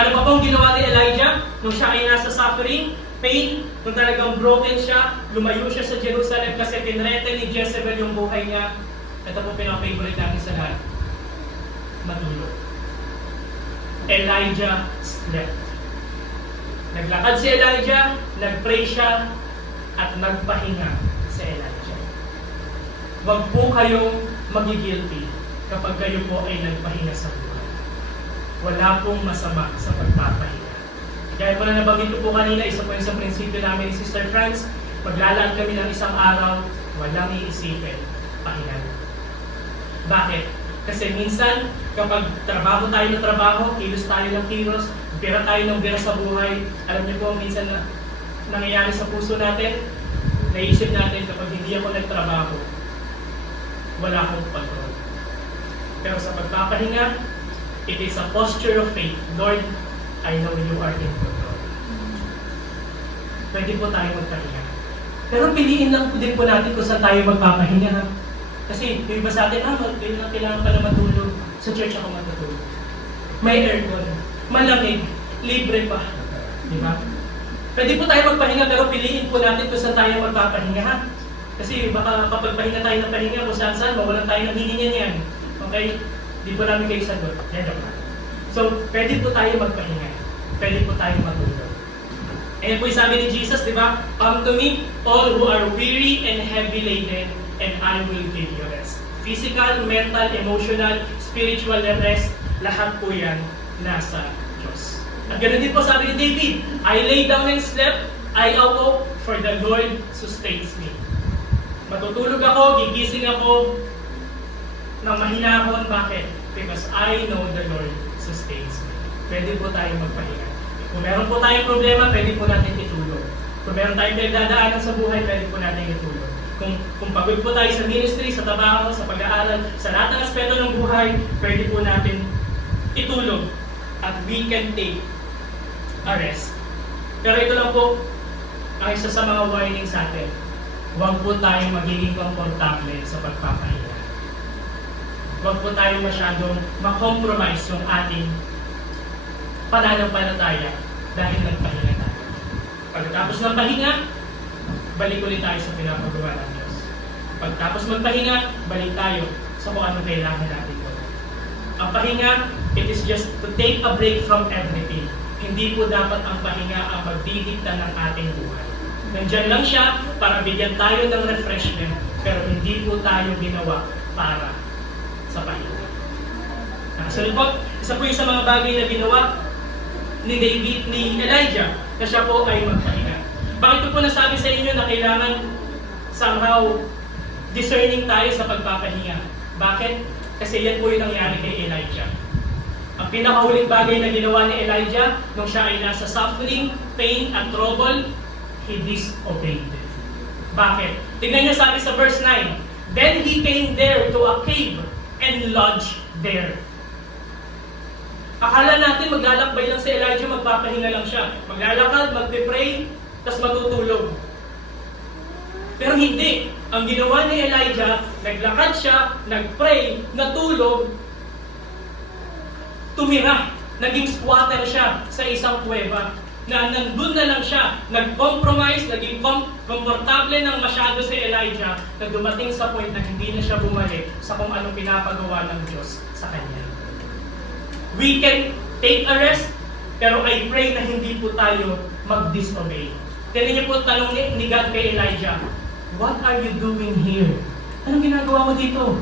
Ano pa pong ginawa ni Elijah? Nung siya ay nasa suffering, pain, nung talagang broken siya, lumayo siya sa Jerusalem kasi tinreten ni Jezebel yung buhay niya. Ito po pinaka-favorite natin sa lahat. Matulog. Elijah slept. Naglakad si Elijah, nagpray siya, at nagpahinga si Elijah. Huwag po kayong magigilty kapag kayo po ay nagpahinga sa buhay. Wala pong masama sa pagpapahinga. Kaya po na nabanggit ko po kanina, isa po yung sa prinsipyo namin ni Sister Franz, maglalaan kami ng isang araw, walang iisipin, pahinga. Bakit? Kasi minsan, kapag trabaho tayo ng trabaho, kilos tayo ng kilos, bira tayo ng bira sa buhay, alam niyo po, minsan na nangyayari sa puso natin, naisip natin kapag hindi ako nagtrabaho, wala akong control. Pero sa pagpapahinga, it is a posture of faith. Lord, I know you are in control. Pwede po tayo magpahinga. Pero piliin lang din po natin kung saan tayo magpapahinga. Kasi yung iba sa atin, kailangan pala matulog. Sa church ako matutulog. May aircon, malamig, libre pa. Di ba? Pwede po tayo magpahinga, pero piliin po natin kung saan tayo magpapahinga. Kasi baka kapag pahinga tayo ng pahinga, kung saan mawalan tayo ng hiningan yan. Okay? Di po namin kayo sagot. Yan lang. So, pwede po tayo magpahinga. Pwede po tayo matulog. Ayan po yung sabi ni Jesus, di ba? Come to me, all who are weary and heavy laden, and I will give you rest. Physical, mental, emotional, spiritual rest, lahat po yan nasa Diyos. At ganoon din po sabi ni David, I lay down and slept, I awoke, for the Lord sustains me. Matutulog ako, gigising ako, ng mahinahon. Bakit? Because I know the Lord sustains me. Pwede po tayo magpahinga. Kung meron po tayong problema, pwede po natin itulog. Kung meron tayong pinagdadaanan sa buhay, pwede po natin itulog. Kung pagod po tayo sa ministry, sa trabaho, sa pag-aaral, sa lahat ng aspeto ng buhay, pwede po natin itulog. At we can take a rest. Pero ito lang po, ang isa sa mga warning sa atin. Huwag po tayong magiging komportable sa pagpapahinga. Huwag po tayo masyadong makompromise yung ating pananampalataya dahil nagpahinga tayo. Pagkatapos ng pahinga, balik ulit tayo sa pinapagawa ng Diyos. Pagkatapos magpahinga, balik tayo sa kung anong kailangan natin po. Ang pahinga, it is just to take a break from everything. Hindi po dapat ang pahinga ang magdidikta ng ating buhay. Nandyan lang siya para bigyan tayo ng refreshment, pero hindi po tayo ginawa para sa pahinga. Nakasunod po, isa po yung sa mga bagay na ginawa ni Elijah, na siya po ay magpahinga. Bakit ko po nasabi sa inyo na kailangan somehow discerning tayo sa pagpapahinga? Bakit? Kasi yan po yung nangyari kay Elijah. Ang pinakahuling bagay na ginawa ni Elijah nung siya ay nasa suffering, pain, at trouble, he disobeyed. Bakit? Tingnan niyo sabi sa verse 9, then he came there to a cave and lodged there. Akala natin maglalakbay lang si Elijah, magpapahinga lang siya. Maglalakad, magpe-pray, tapos matutulog. Pero hindi. Ang ginawa ni Elijah, naglakad siya, nagpray, natulog, tumira. Naging squatter siya sa isang kuweba. Na nandun na lang siya, nag-compromise, naging komportable ng masyado si Elijah na dumating sa point na hindi na siya bumalik sa kung anong pinapagawa ng Diyos sa kanya. We can take a rest, pero I pray na hindi po tayo mag-disobey. Tignan niyo po tanong ni God kay Elijah, what are you doing here? Anong ginagawa mo dito?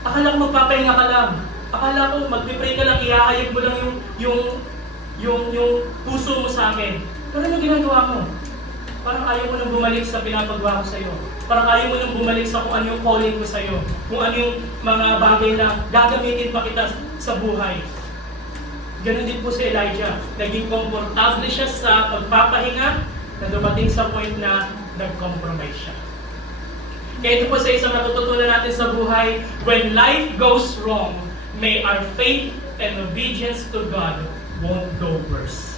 Akala ko magpapahinga ka lang. Akala ko mag-pray ka lang, ihahayag mo lang yung puso mo sa akin. Pero anong ginagawa mo? Parang ayaw mo nang bumalik sa pinapagawa ko sa iyo. Parang ayaw mo nang bumalik sa kung ano yung calling ko sa iyo. Kung ano yung mga bagay na gagamitin pa kita sa buhay. Ganun din po si Elijah. Naging komportable siya sa pagpapahinga na dumating sa point na nag-compromise siya. Kaya ito po sa isang natututunan natin sa buhay, when life goes wrong, may our faith and obedience to God won't go worse.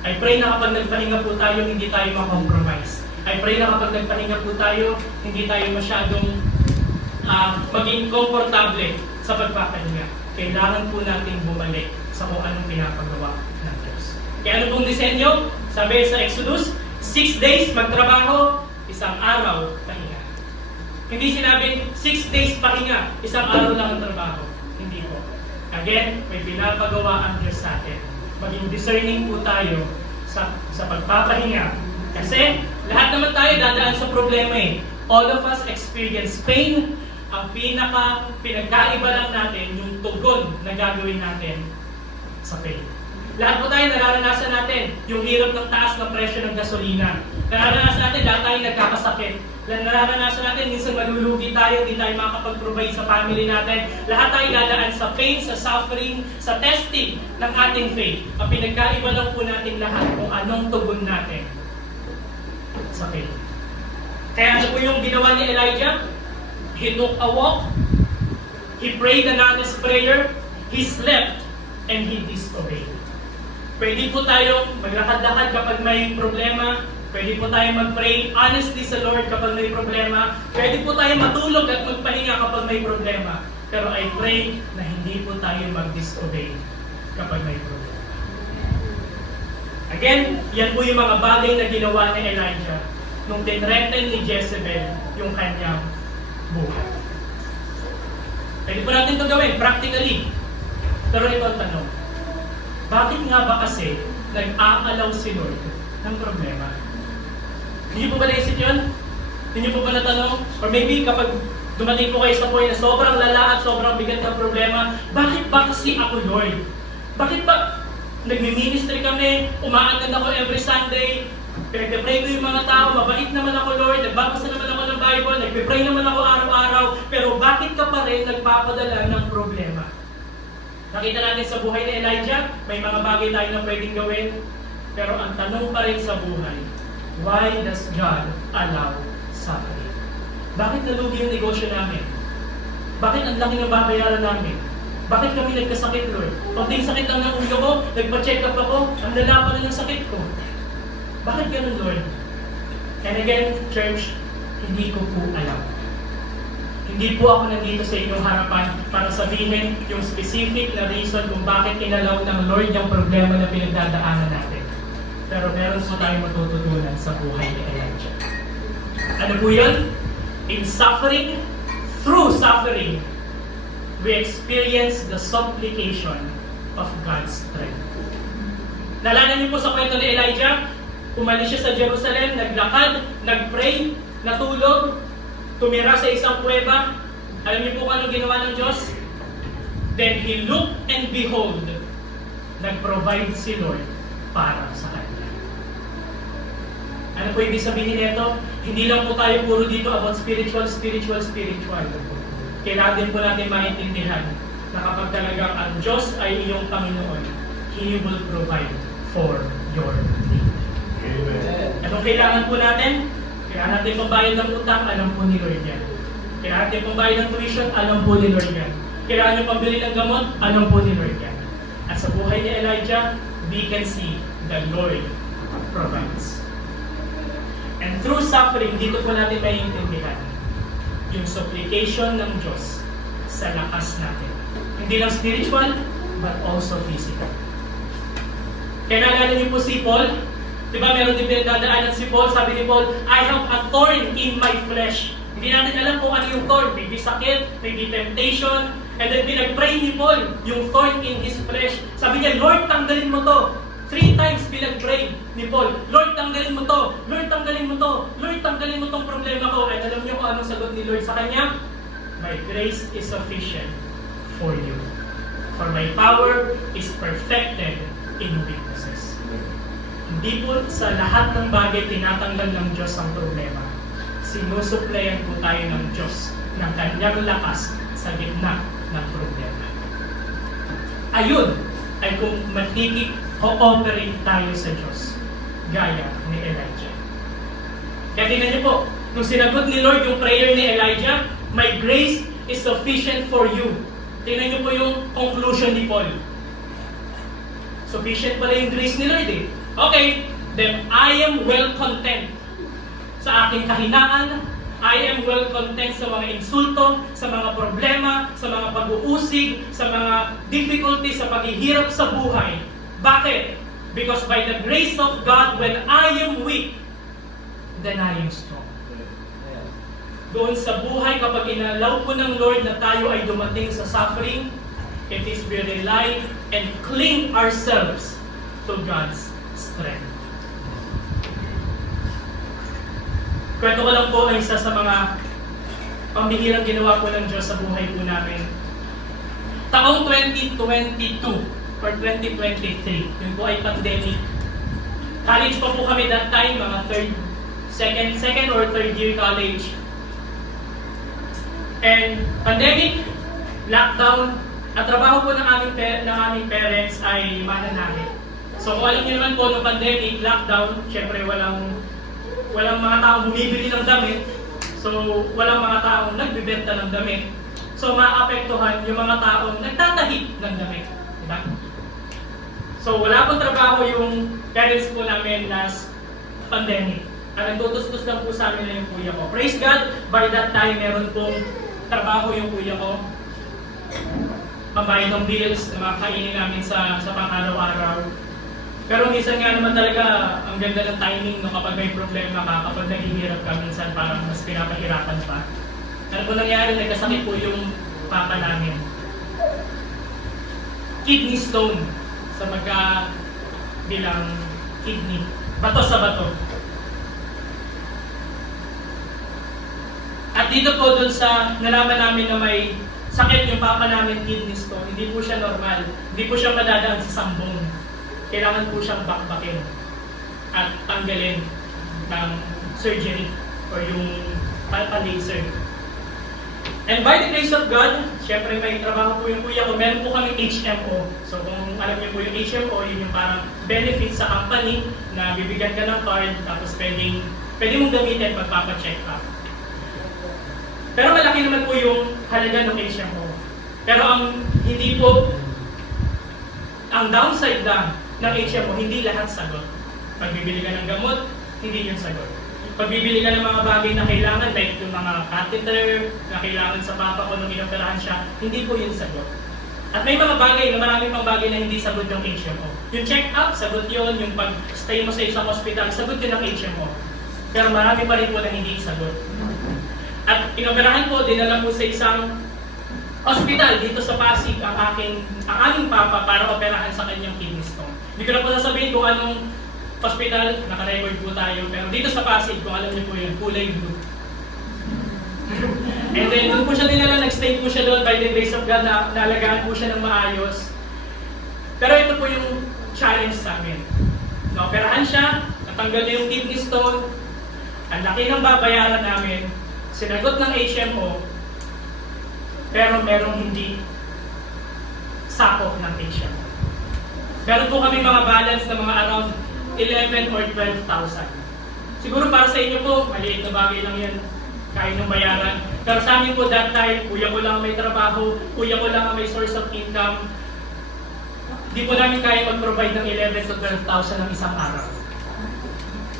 I pray na kapag nagpahinga po tayo, hindi tayo ma-compromise. I pray na kapag nagpahinga po tayo, hindi tayo masyadong maging komportable sa pagpapahinga. Kailangan po natin bumalik sa kung anong pinapagawa ng Diyos. Kaya ano pong disenyo? Sabi sa Exodus, 6 days magtrabaho, isang araw pahinga. Hindi sinabing 6 days pahinga, isang araw lang ang trabaho. Hindi po. Again, may pinapagawa ang Diyos sa atin. Maging discerning po tayo sa pagpapahinga. Kasi lahat naman tayo dadaan sa problema eh. All of us experience pain. Ang pinagkaiba lang natin yung tugon na gagawin natin sa pain. Lahat po tayo nararanasan natin yung hirap ng taas ng presyo ng gasolina. Nararanasan natin, lahat tayo nagkakasakit. Nararanasan natin, minsan malulugi tayo, di tayo makakapag-provide sa family natin. Lahat tayo dadaan sa pain, sa suffering, sa testing ng ating faith. Ang pinagkaiba lang po natin lahat kung anong tugon natin sa faith. Kaya ano po yung ginawa ni Elijah? He took a walk, he prayed an honest prayer, he slept, and he disobeyed. Pwede po tayong maglakad-lakad kapag may problema. Pwede po tayong mag-pray honestly sa Lord kapag may problema. Pwede po tayong matulog at magpahinga kapag may problema. Pero I pray na hindi po tayo mag-disobey kapag may problema. Again, yan po yung mga bagay na ginawa ni Elijah nung tinreten ni Jezebel yung kanyang buhay. Pwede po natin ito gawin practically. Pero ito ang tanong. Bakit nga ba kasi nag-aalaw si Lord ng problema? Hindi niyo po ba naisip yun? Hindi niyo po ba natanong? Or maybe kapag dumating po kayo sa point na sobrang lala at sobrang bigat ng problema, bakit ba kasi ako, Lord? Bakit ba nagmi-ministry kami, umaatend ako every Sunday, pinag-pray ko yung mga tao, mabait naman ako, Lord, nagbabasa naman ako ng Bible, nagpe-pray naman ako araw-araw, pero bakit ka pa rin nagpapadala ng problema? Nakita natin sa buhay ni Elijah, may mga bagay tayo na pwedeng gawin. Pero ang tanong pa rin sa buhay, why does God allow suffering? Bakit nalugi yung negosyo namin? Bakit ang laki ng babayaran namin? Bakit kami nagkasakit, Lord? Pagting sakit lang ng ulo ko, nagpa-check up ako, ang lala pa rin ng sakit ko. Bakit ganun, Lord? And again, church, hindi ko po alam. Hindi po ako nandito sa inyong harapan para sabihin yung specific na reason kung bakit inalaw ng Lord yung problema na pinagdadaanan natin. Pero meron po tayong matututunan sa buhay ni Elijah. Ano po yun? In suffering, through suffering, we experience the supplication of God's strength. Naalala niyo po sa kwento ni Elijah, umalis siya sa Jerusalem, naglakad, nagpray, natulog, tumira sa isang kuweba. Alam niyo po kung anong ginawa ng Diyos? Then he looked and behold, nag-provide si Lord para sa kanya. Ano po ibig sabihin nito? Hindi lang po tayo puro dito about spiritual. Kailangan din po natin maintindihan na kapag talagang ang Diyos ay iyong Panginoon, He will provide for your need. Amen. Anong kailangan po natin? Kailangan natin pambayad ng utang, alam po ni Lord yan. Kailangan natin pambayad ng tuition, alam po ni Lord yan. Kailangan natin pambili ng gamot, alam po ni Lord yan. At sa buhay ni Elijah, we can see the Lord provides. And through suffering, dito po natin maiintindihan yung supplication ng Diyos sa lakas natin. Hindi lang spiritual, but also physical. Kaya naalala niyo po si Paul, di ba meron din pinagdadaanan si Paul, sabi ni Paul, I have a thorn in my flesh. Hindi natin alam kung ano yung thorn, maybe sakit, maybe temptation, and then pinag-pray ni Paul, yung thorn in his flesh. Sabi niya, Lord, tanggalin mo to. 3 times pinag-pray ni Paul, Lord, tanggalin mo to, Lord, tanggalin mo to, Lord, tanggalin mo tong problema ko. At alam niyo kung anong sagot ni Lord sa kanya? My grace is sufficient for you. For my power is perfected in weaknesses. Hindi po sa lahat ng bagay tinatanggal ng Diyos ang problema. Sinusuplayan po tayo ng Diyos ng kanyang lakas sa gitna ng problema. Ayun ay kung makikip-cooperate tayo sa Diyos, gaya ni Elijah. Kaya tingnan niyo po, nung sinagot ni Lord yung prayer ni Elijah, my grace is sufficient for you. Tingnan niyo po yung conclusion ni Paul. Sufficient pala yung grace ni Lord eh. Okay, then I am well content sa aking kahinaan. I am well content sa mga insulto, sa mga problema, sa mga pag-uusig, sa mga difficulties, sa paghihirap sa buhay. Bakit? Because by the grace of God, when I am weak, then I am strong. Doon sa buhay, kapag inalaw po ng Lord na tayo ay dumating sa suffering, it is we rely and cling ourselves to God's strength. Kwento ko lang po ang isa sa mga pambihirang ginawa po ng Diyos sa buhay po namin. Taong 2022, or 2023. Yun po ay pandemic. College pa po kami that time, mga second or third year college. And pandemic, lockdown, at trabaho po ng aming parents ay mananahe. So kung alam niyo naman po, no pandemic, lockdown, syempre walang mga taong bumibili ng damit. So walang mga taong nagbibenta ng damit. So maapektuhan yung mga taong nagtatahi ng damit. Diba? So wala pong trabaho yung parents po namin last pandemic. Ang nagtutustos lang po sa amin na yung kuya ko. Praise God, by that time meron pong trabaho yung kuya ko. Pambayad ng bills na makakainin namin sa pang-araw-araw. Pero minsan nga naman talaga, ang ganda ng timing no, kapag may problema ka, kapag naghihirap ka, minsan parang mas pinapahirapan pa. Ano po nangyari, nagkasakit po yung papa namin. Kidney stone sa bilang kidney. Bato sa bato. At dito po dun sa nalaman namin na may sakit yung papa namin, kidney stone, hindi po siya normal. Hindi po siya madadaan sa sambong. Kailangan po siyang bakbakin at tanggalin ng surgery or yung pa-laser. And by the grace of God, syempre may trabaho po yung kuya ko. Meron po kaming HMO. So kung alam niyo po yung HMO, yun yung parang benefit sa company na bibigyan ka ng card tapos pwede mong gamitin pagpapacheck up. Pero malaki naman po yung halaga ng HMO. Pero ang downside lang ng HMO, hindi lahat sagot. Pag bibili ka ng gamot, hindi yun sagot. Pag bibili ka ng mga bagay na kailangan, like yung mga catheter na kailangan sa papa ko nung inoperahan siya, hindi po yun sagot. At may mga bagay, marami pang bagay na hindi sagot ng HMO. Yung check-up, sagot yun. Yung pag-stay mo sa isang hospital, sagot yun ng HMO. Pero marami pa rin po na hindi sagot. At inoperahan po, dinala po sa isang hospital dito sa Pasig ang aming papa para operahan sa kanyang kidney stone. Hindi ko na po sasabihin kung anong hospital, naka-record po tayo, pero dito sa Pasig, kung alam niyo po yun, kulay blue. And then, doon po siya dinala, nag-stay po siya doon by the grace of God, na naalagaan po siya ng maayos. Pero ito po yung challenge sa amin. Naoperahan siya, natanggal na yung kidney stone, ang laki ng babayaran namin, sinagot ng HMO, pero merong hindi sakop ng HMO. Meron po kami mga balance na mga around 11 or 12,000. Siguro para sa inyo po, maliit na bagay lang yan, kaya nung bayaran. Pero sa amin po that time, kuya ko lang may trabaho, kuya ko lang may source of income. Di po namin kaya mag-provide ng 11 to 12,000 ng isang araw.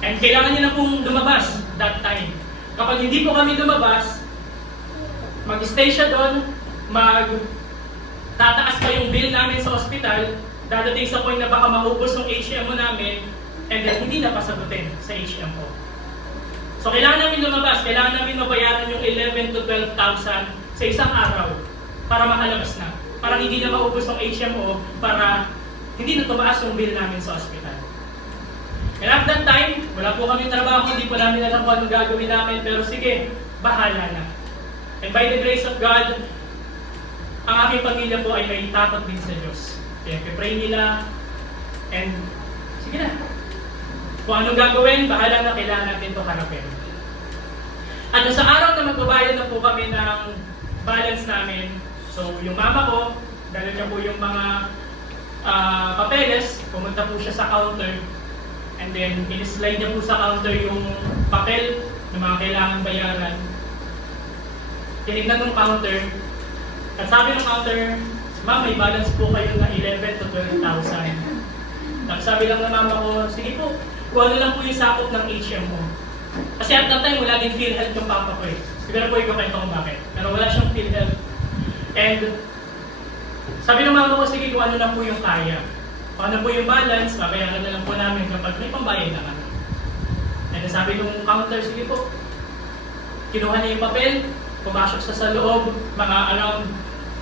And kailangan niya na pong lumabas that time. Kapag hindi po kami lumabas, mag-stay siya doon, tataas pa yung bill namin sa hospital, dadating sa point na baka maubos yung HMO namin, and then hindi na pasagutin sa HMO. So kailangan namin lumabas, kailangan namin mabayaran yung 11 to 12,000 sa isang araw para makalabas na. Para hindi na maubos yung HMO, para hindi na tumaas yung bill namin sa hospital. And at that time, wala po kami trabaho, hindi po namin alam kung anong gagawin namin, pero sige, bahala na. And by the grace of God, ang aking pamilya po ay may takot din sa Diyos. Kaya pray nila, and sige na. Kung anong gagawin, bahala na, kailangan natin ito harapin. At sa araw na magbabayad na po kami ng balance namin, so yung mama ko, dala niya po yung mga papeles, pumunta po siya sa counter, and then in-slide niya po sa counter yung papel na mga kailangan bayaran. Tinignan ng counter, at sabi ng counter, ma'am, may balance po kayo na 11 to 12,000. Tapos sabi lang ng mama ko, sige po, kung ano lang po yung sakop ng HMO. Kasi at that time, wala din PhilHealth yung papa ko eh. Siguro po ikakwento kung bakit. Pero wala siyang PhilHealth. And sabi ng mama ko, sige, kung ano lang po yung kaya. Kung ano po yung balance, babayaran na lang po namin kapag may pambayad na kami. And sabi ng counter, sige po, kinuha niya yung papel, pumasok sa loob, mga around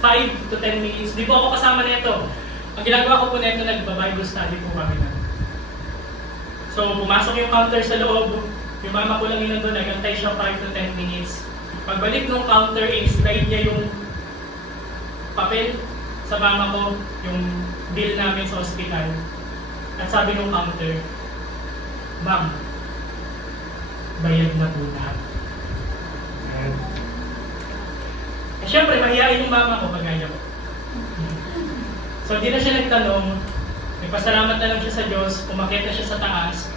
5 to 10 minutes. Di po ako kasama nito. Ang ginagawa ko po nito, nagba-Bible study po kami na. So, pumasok yung counter sa loob, yung mama ko lang yun doon, nagantay siya 5 to 10 minutes. Pagbalik ng counter, i-slide niya yung papel sa mama ko yung bill namin sa ospital. At sabi nung counter, "Ma'am, bayad na po lahat." Eh, syempre, mahihain yung mama ko, kagaya ko. So, di na siya nagtanong. Nagpasalamat na lang siya sa Diyos. Umakyat na siya sa taas.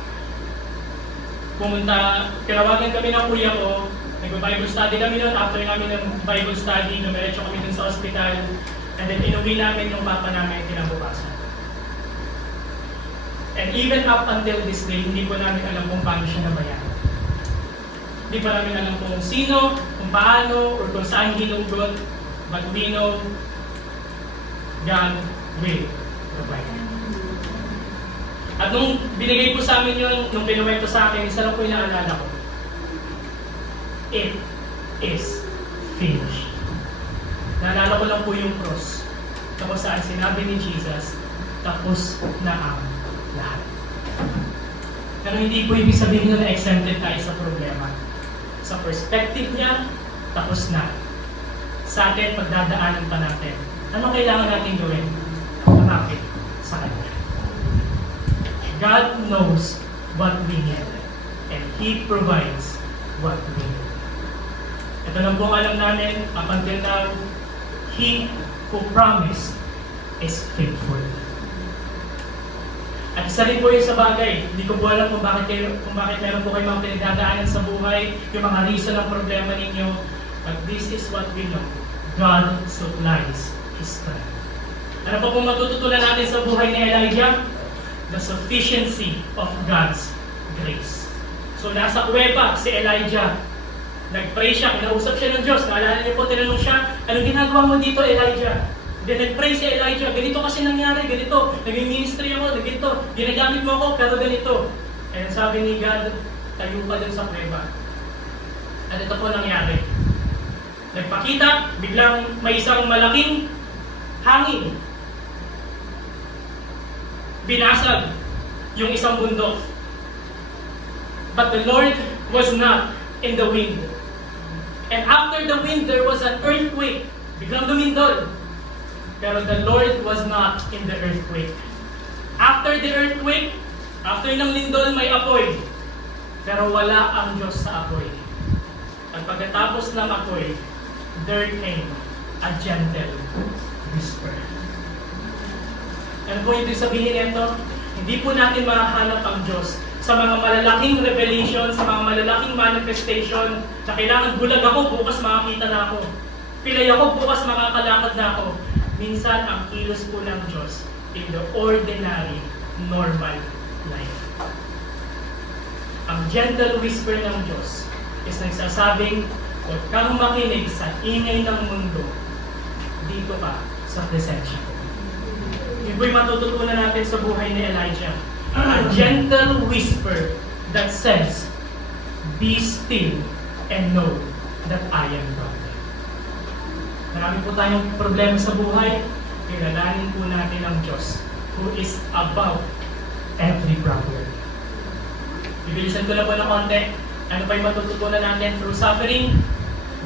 Tinawagan kami ng kuya ko. Nag-Bible study kami noon. After namin ng Bible study, dumiretso kami dun sa ospital. And then, inuwi namin yung papa namin kinabukasan. And even up until this day, hindi ko namin alam kung paano siya nabayaran. Hindi pa namin alam kung sino, kung paano, or kung saan hinugot. But we know God will provide. At nung binigay po sa amin yun, nung pinuwento sa akin, isa lang po yung naalala ko. It is finished. Naalala ko lang po yung cross. Tapos saan sinabi ni Jesus, tapos na ang lahat. Pero hindi po ibig sabihin na exempted tayo sa problema. Sa perspective niya, tapos na. Sa atin, pagdadaanan pa natin. Ano kailangan natin gawin? Lumapit sa Kanya. God knows what we need. And He provides what we need. Ito lang po alam namin, up until now, He who promised is faithful. At isa rin po yun sa bagay, hindi ko po alam kung bakit meron po kayo mga pinagdadaanan sa buhay, yung mga reason ng problema ninyo, but this is what we know. God supplies His strength. Ano pa pong matututunan natin sa buhay ni Elijah? The sufficiency of God's grace. So nasa kuweba si Elijah. Nag-pray siya, kinausap siya ng Diyos. Naalala niyo po, tinanong siya, anong ginagawa mo dito, Elijah? Then nag-pray si Elijah, ganito kasi nangyari, ganito. Naging ministry ako, ganito. Ginagamit mo ako, pero ganito. And sabi ni God, tayo ka dun sa kuweba. At ito po nangyari. Nagpakita, biglang may isang malaking hangin. Binasag yung isang bundok. But the Lord was not in the wind. And after the wind, there was an earthquake. Biglang lumindol. Pero the Lord was not in the earthquake. After the earthquake, after ng lindol, may apoy. Pero wala ang Diyos sa apoy. At pagkatapos ng apoy, there came a gentle whisper. Ano po ibig sabihin nito? Hindi po natin mahahanap ang Diyos sa mga malalaking revelation, sa mga malalaking manifestation na kailangan bulag ako, bukas makakita na ako. Pilay ako, bukas makakalakad na ako. Minsan, ang kilos po ng Diyos in the ordinary, normal life. Ang gentle whisper ng Diyos is nagsasabing, huwag kang makinig sa ingay ng mundo, dito ka sa presensya ko. Yun po'y matututunan natin sa buhay ni Elijah. A gentle whisper that says, be still and know that I am God. Marami po tayong problema sa buhay, kilalanin po natin ang Diyos who is above every problem. Bibilisan ko na po ng konti. Ano pa yung matututunan natin through suffering?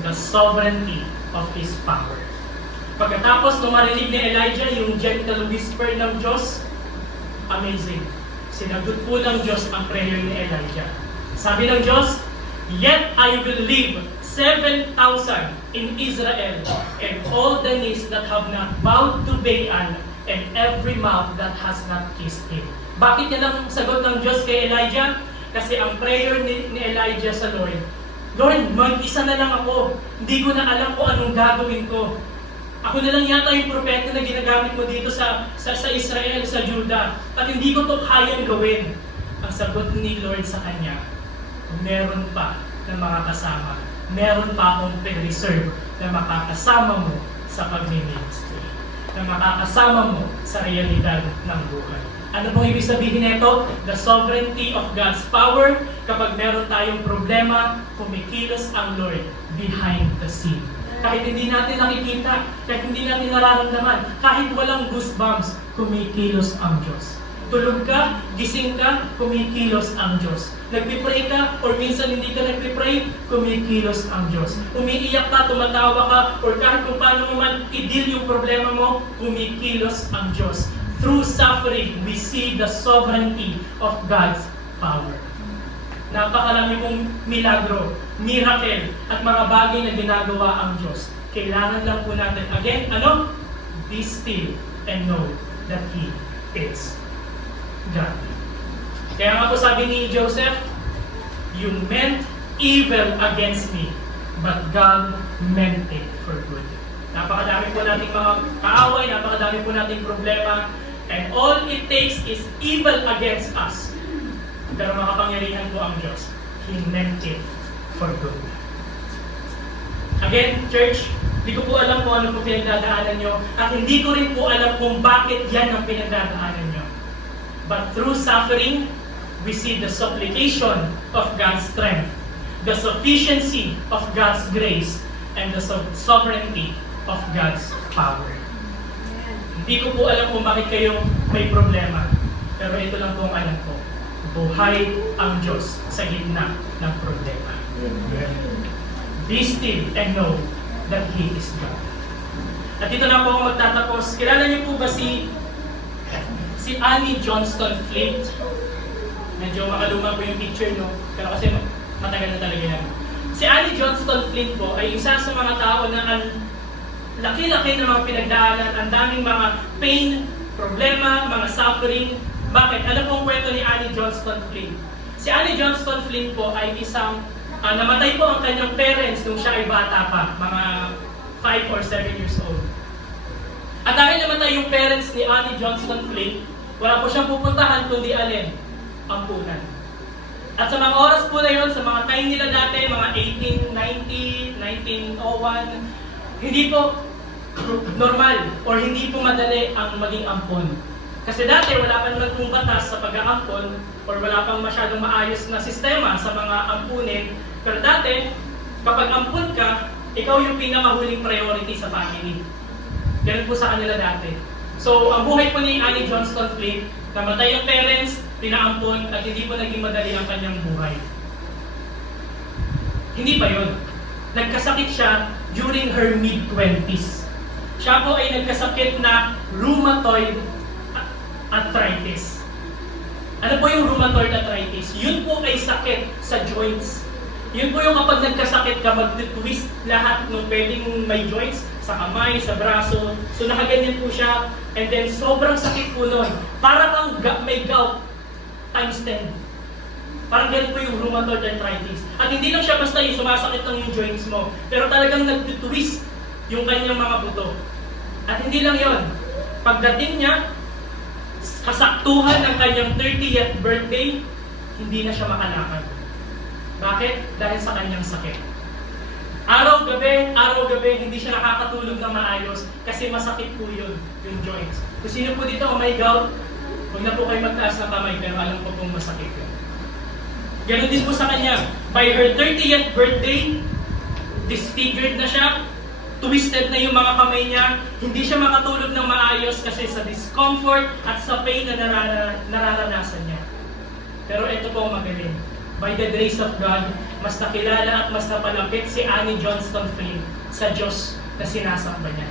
The sovereignty of His power. Pagkatapos nung marinig ni Elijah yung gentle whisper ng Diyos, amazing. Sinagot po ng Diyos ang prayer ni Elijah. Sabi ng Diyos, yet I will leave 7,000 in Israel, and all the knees that have not bowed to Baal, and every mouth that has not kissed him. Bakit yan ang sagot ng Diyos kay Elijah? Kasi ang prayer ni Elijah sa Lord, Lord, mag-isa na lang ako. Hindi ko na alam kung anong gagawin ko. Ako na lang yata yung propeta na ginagamit mo dito sa Israel, sa Judah. At hindi ko to kayang gawin. Ang sagot ni Lord sa kanya, meron pa na makakasama. Meron pa akong pre-reserve na makakasama mo sa pag-ministry. Na makakasama mo sa realidad ng buhay. Ano pong ibig sabihin nito? The sovereignty of God's power. Kapag meron tayong problema, kumikilos ang Lord behind the scene. Kahit hindi natin nakikita, kahit hindi natin nararamdaman, kahit walang goosebumps, kumikilos ang Diyos. Tulog ka, gising ka, kumikilos ang Diyos. Nagpipray ka, or minsan hindi ka nagpipray, kumikilos ang Diyos. Umiiyak ka, tumatawa ka, or kahit kung paano mo man i-deal yung problema mo, kumikilos ang Diyos. Through suffering, we see the sovereignty of God's power. Napakarami pong milagro, miracle, at mga bagay na ginagawa ang Diyos. Kailangan lang po natin, again, be still and know that He is God. Kaya nga po sabi ni Joseph, you meant evil against me, but God meant it for good. Napakadami po nating mga kaaway, napakadami po nating problema, and all it takes is evil against us. Pero makapangyarihan po ang Diyos. He meant it for good. Again, church, hindi ko po alam kung ano po pinagdadaanan nyo, at hindi ko rin po alam kung bakit yan ang pinagdadaanan nyo. But through suffering, we see the supplication of God's strength, the sufficiency of God's grace, and the sovereignty of God's power. Hindi ko po alam kung bakit kayo may problema, pero ito lang po ang alam ko. Buhay ang Diyos sa gitna ng problema. Be still and know that He is God. At dito na po ako magtatapos. Kilala niyo po ba si Annie Johnston Flint? Medyo makaluma po yung picture, no? Pero kasi matagal na talaga yan. Si Annie Johnston Flint po ay isa sa mga tao na laki-laki ng mga pinagdaanan, ang daming mga pain, problema, mga suffering. Bakit? Ano pong kwento ni Annie Johnston Flint? Si Annie Johnston Flint po ay isang namatay po ang kanyang parents nung siya ay bata pa, mga 5 or 7 years old. At dahil namatay yung parents ni Annie Johnston Flint, wala po siyang pupuntahan kundi alin? Ampunan. At sa mga oras po na yun, sa mga time nila dati, mga 1890, 1901, hindi po normal or hindi po madali ang maging ampon. Kasi dati wala pa naman pong batas sa pag-aampon or wala pang masyadong maayos na sistema sa mga ampunin. Pero dati, kapag ampun ka, ikaw yung pinakahuling priority sa family. Ganun po sa kanila dati. So, ang buhay po ni Annie Johnston Flint, namatay ang parents, pinaampon, at hindi po naging madali ang kanyang buhay. Hindi pa yun. Nagkasakit siya during her mid-20s. Siya po ay nagkasakit na rheumatoid arthritis. Ano po yung rheumatoid arthritis? Yun po ay sakit sa joints. Yun po yung kapag nagkasakit ka, mag-twist lahat ng pwedeng may joints, sa kamay, sa braso. So nakaganyan po siya, and then sobrang sakit po nun. Para kang may gout times 10. Parang ganun po yung rheumatoid arthritis. At hindi lang siya basta yung sumasakit ng yung joints mo, pero talagang nag-twist yung kanyang mga buto. At hindi lang yon. Pagdating niya, kasaktuhan ng kanyang 30th birthday, hindi na siya makalakad. Bakit? Dahil sa kanyang sakit. Araw-gabi, hindi siya nakakatulog na maayos kasi masakit po yun, yung joints. Kung sino po dito may gout, huwag na po kayo magtaas ng kamay, pero alam ko pong masakit yun. Ganon din po sa kanya. By her 30th birthday, disfigured na siya, twisted na yung mga kamay niya, hindi siya makatulog ng maayos kasi sa discomfort at sa pain na nararanasan niya. Pero ito po ang magaling. By the grace of God, mas nakilala at mas napalapit si Annie Johnston Flint sa Diyos na sinasamba niya.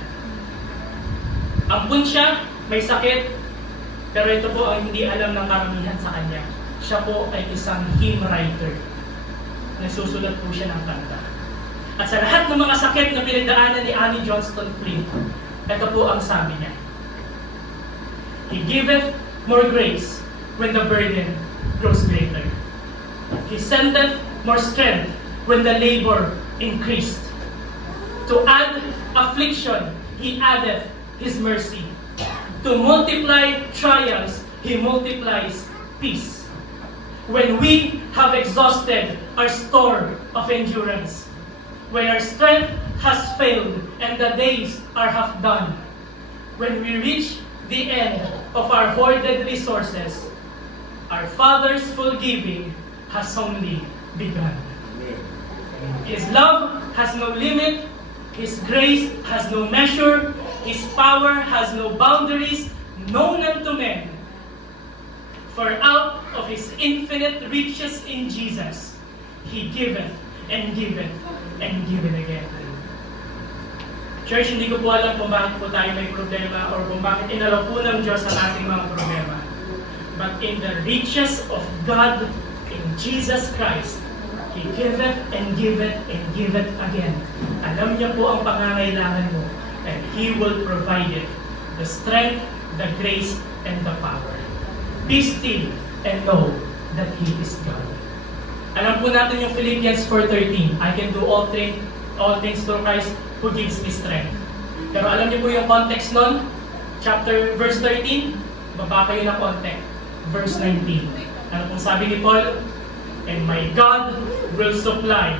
Ampun siya, may sakit, pero ito po ang hindi alam ng karamihan sa kanya. Siya po ay isang hymn writer. Nagsusulat po siya ng kanta. At sa lahat ng mga sakit na pinagdaanan ni Annie Johnston Flint, ito po ang sabi niya. He giveth more grace when the burden grows greater. He sendeth more strength when the labor increased. To add affliction, He addeth His mercy. To multiply trials, He multiplies peace. When we have exhausted our store of endurance, when our strength has failed and the days are half done, when we reach the end of our hoarded resources, our Father's full giving has only begun. His love has no limit, His grace has no measure, His power has no boundaries known unto men. For out of His infinite riches in Jesus, He giveth and giveth and giveth again. Church, hindi ko po alam kung bakit po tayo may problema or kung bakit inalaw po ng Diyos ang ating mga problema. But in the riches of God in Jesus Christ, He giveth and giveth and giveth again. Alam niya po ang pangangailangan mo, and He will provide it. The strength, the grace, and the power. Be still and know that He is God. Alam po natin yung Philippians 4:13. I can do all things through Christ who gives me strength. Pero alam niyo po yung context nun? Verse 13, baba kayo ng context. Verse 19. Ano pong sabi ni Paul? And my God will supply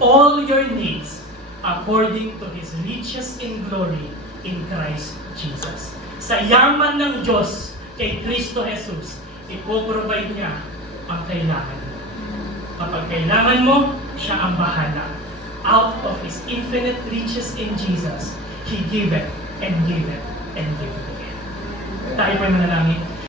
all your needs according to His riches in glory in Christ Jesus. Sa yaman ng Diyos kay Kristo Jesus, ipoprovide niya ang kailangan mo. Kapag kailangan mo, siya ang bahala. Out of His infinite riches in Jesus, He giveth and giveth and giveth again. Tayo po'y manalangin.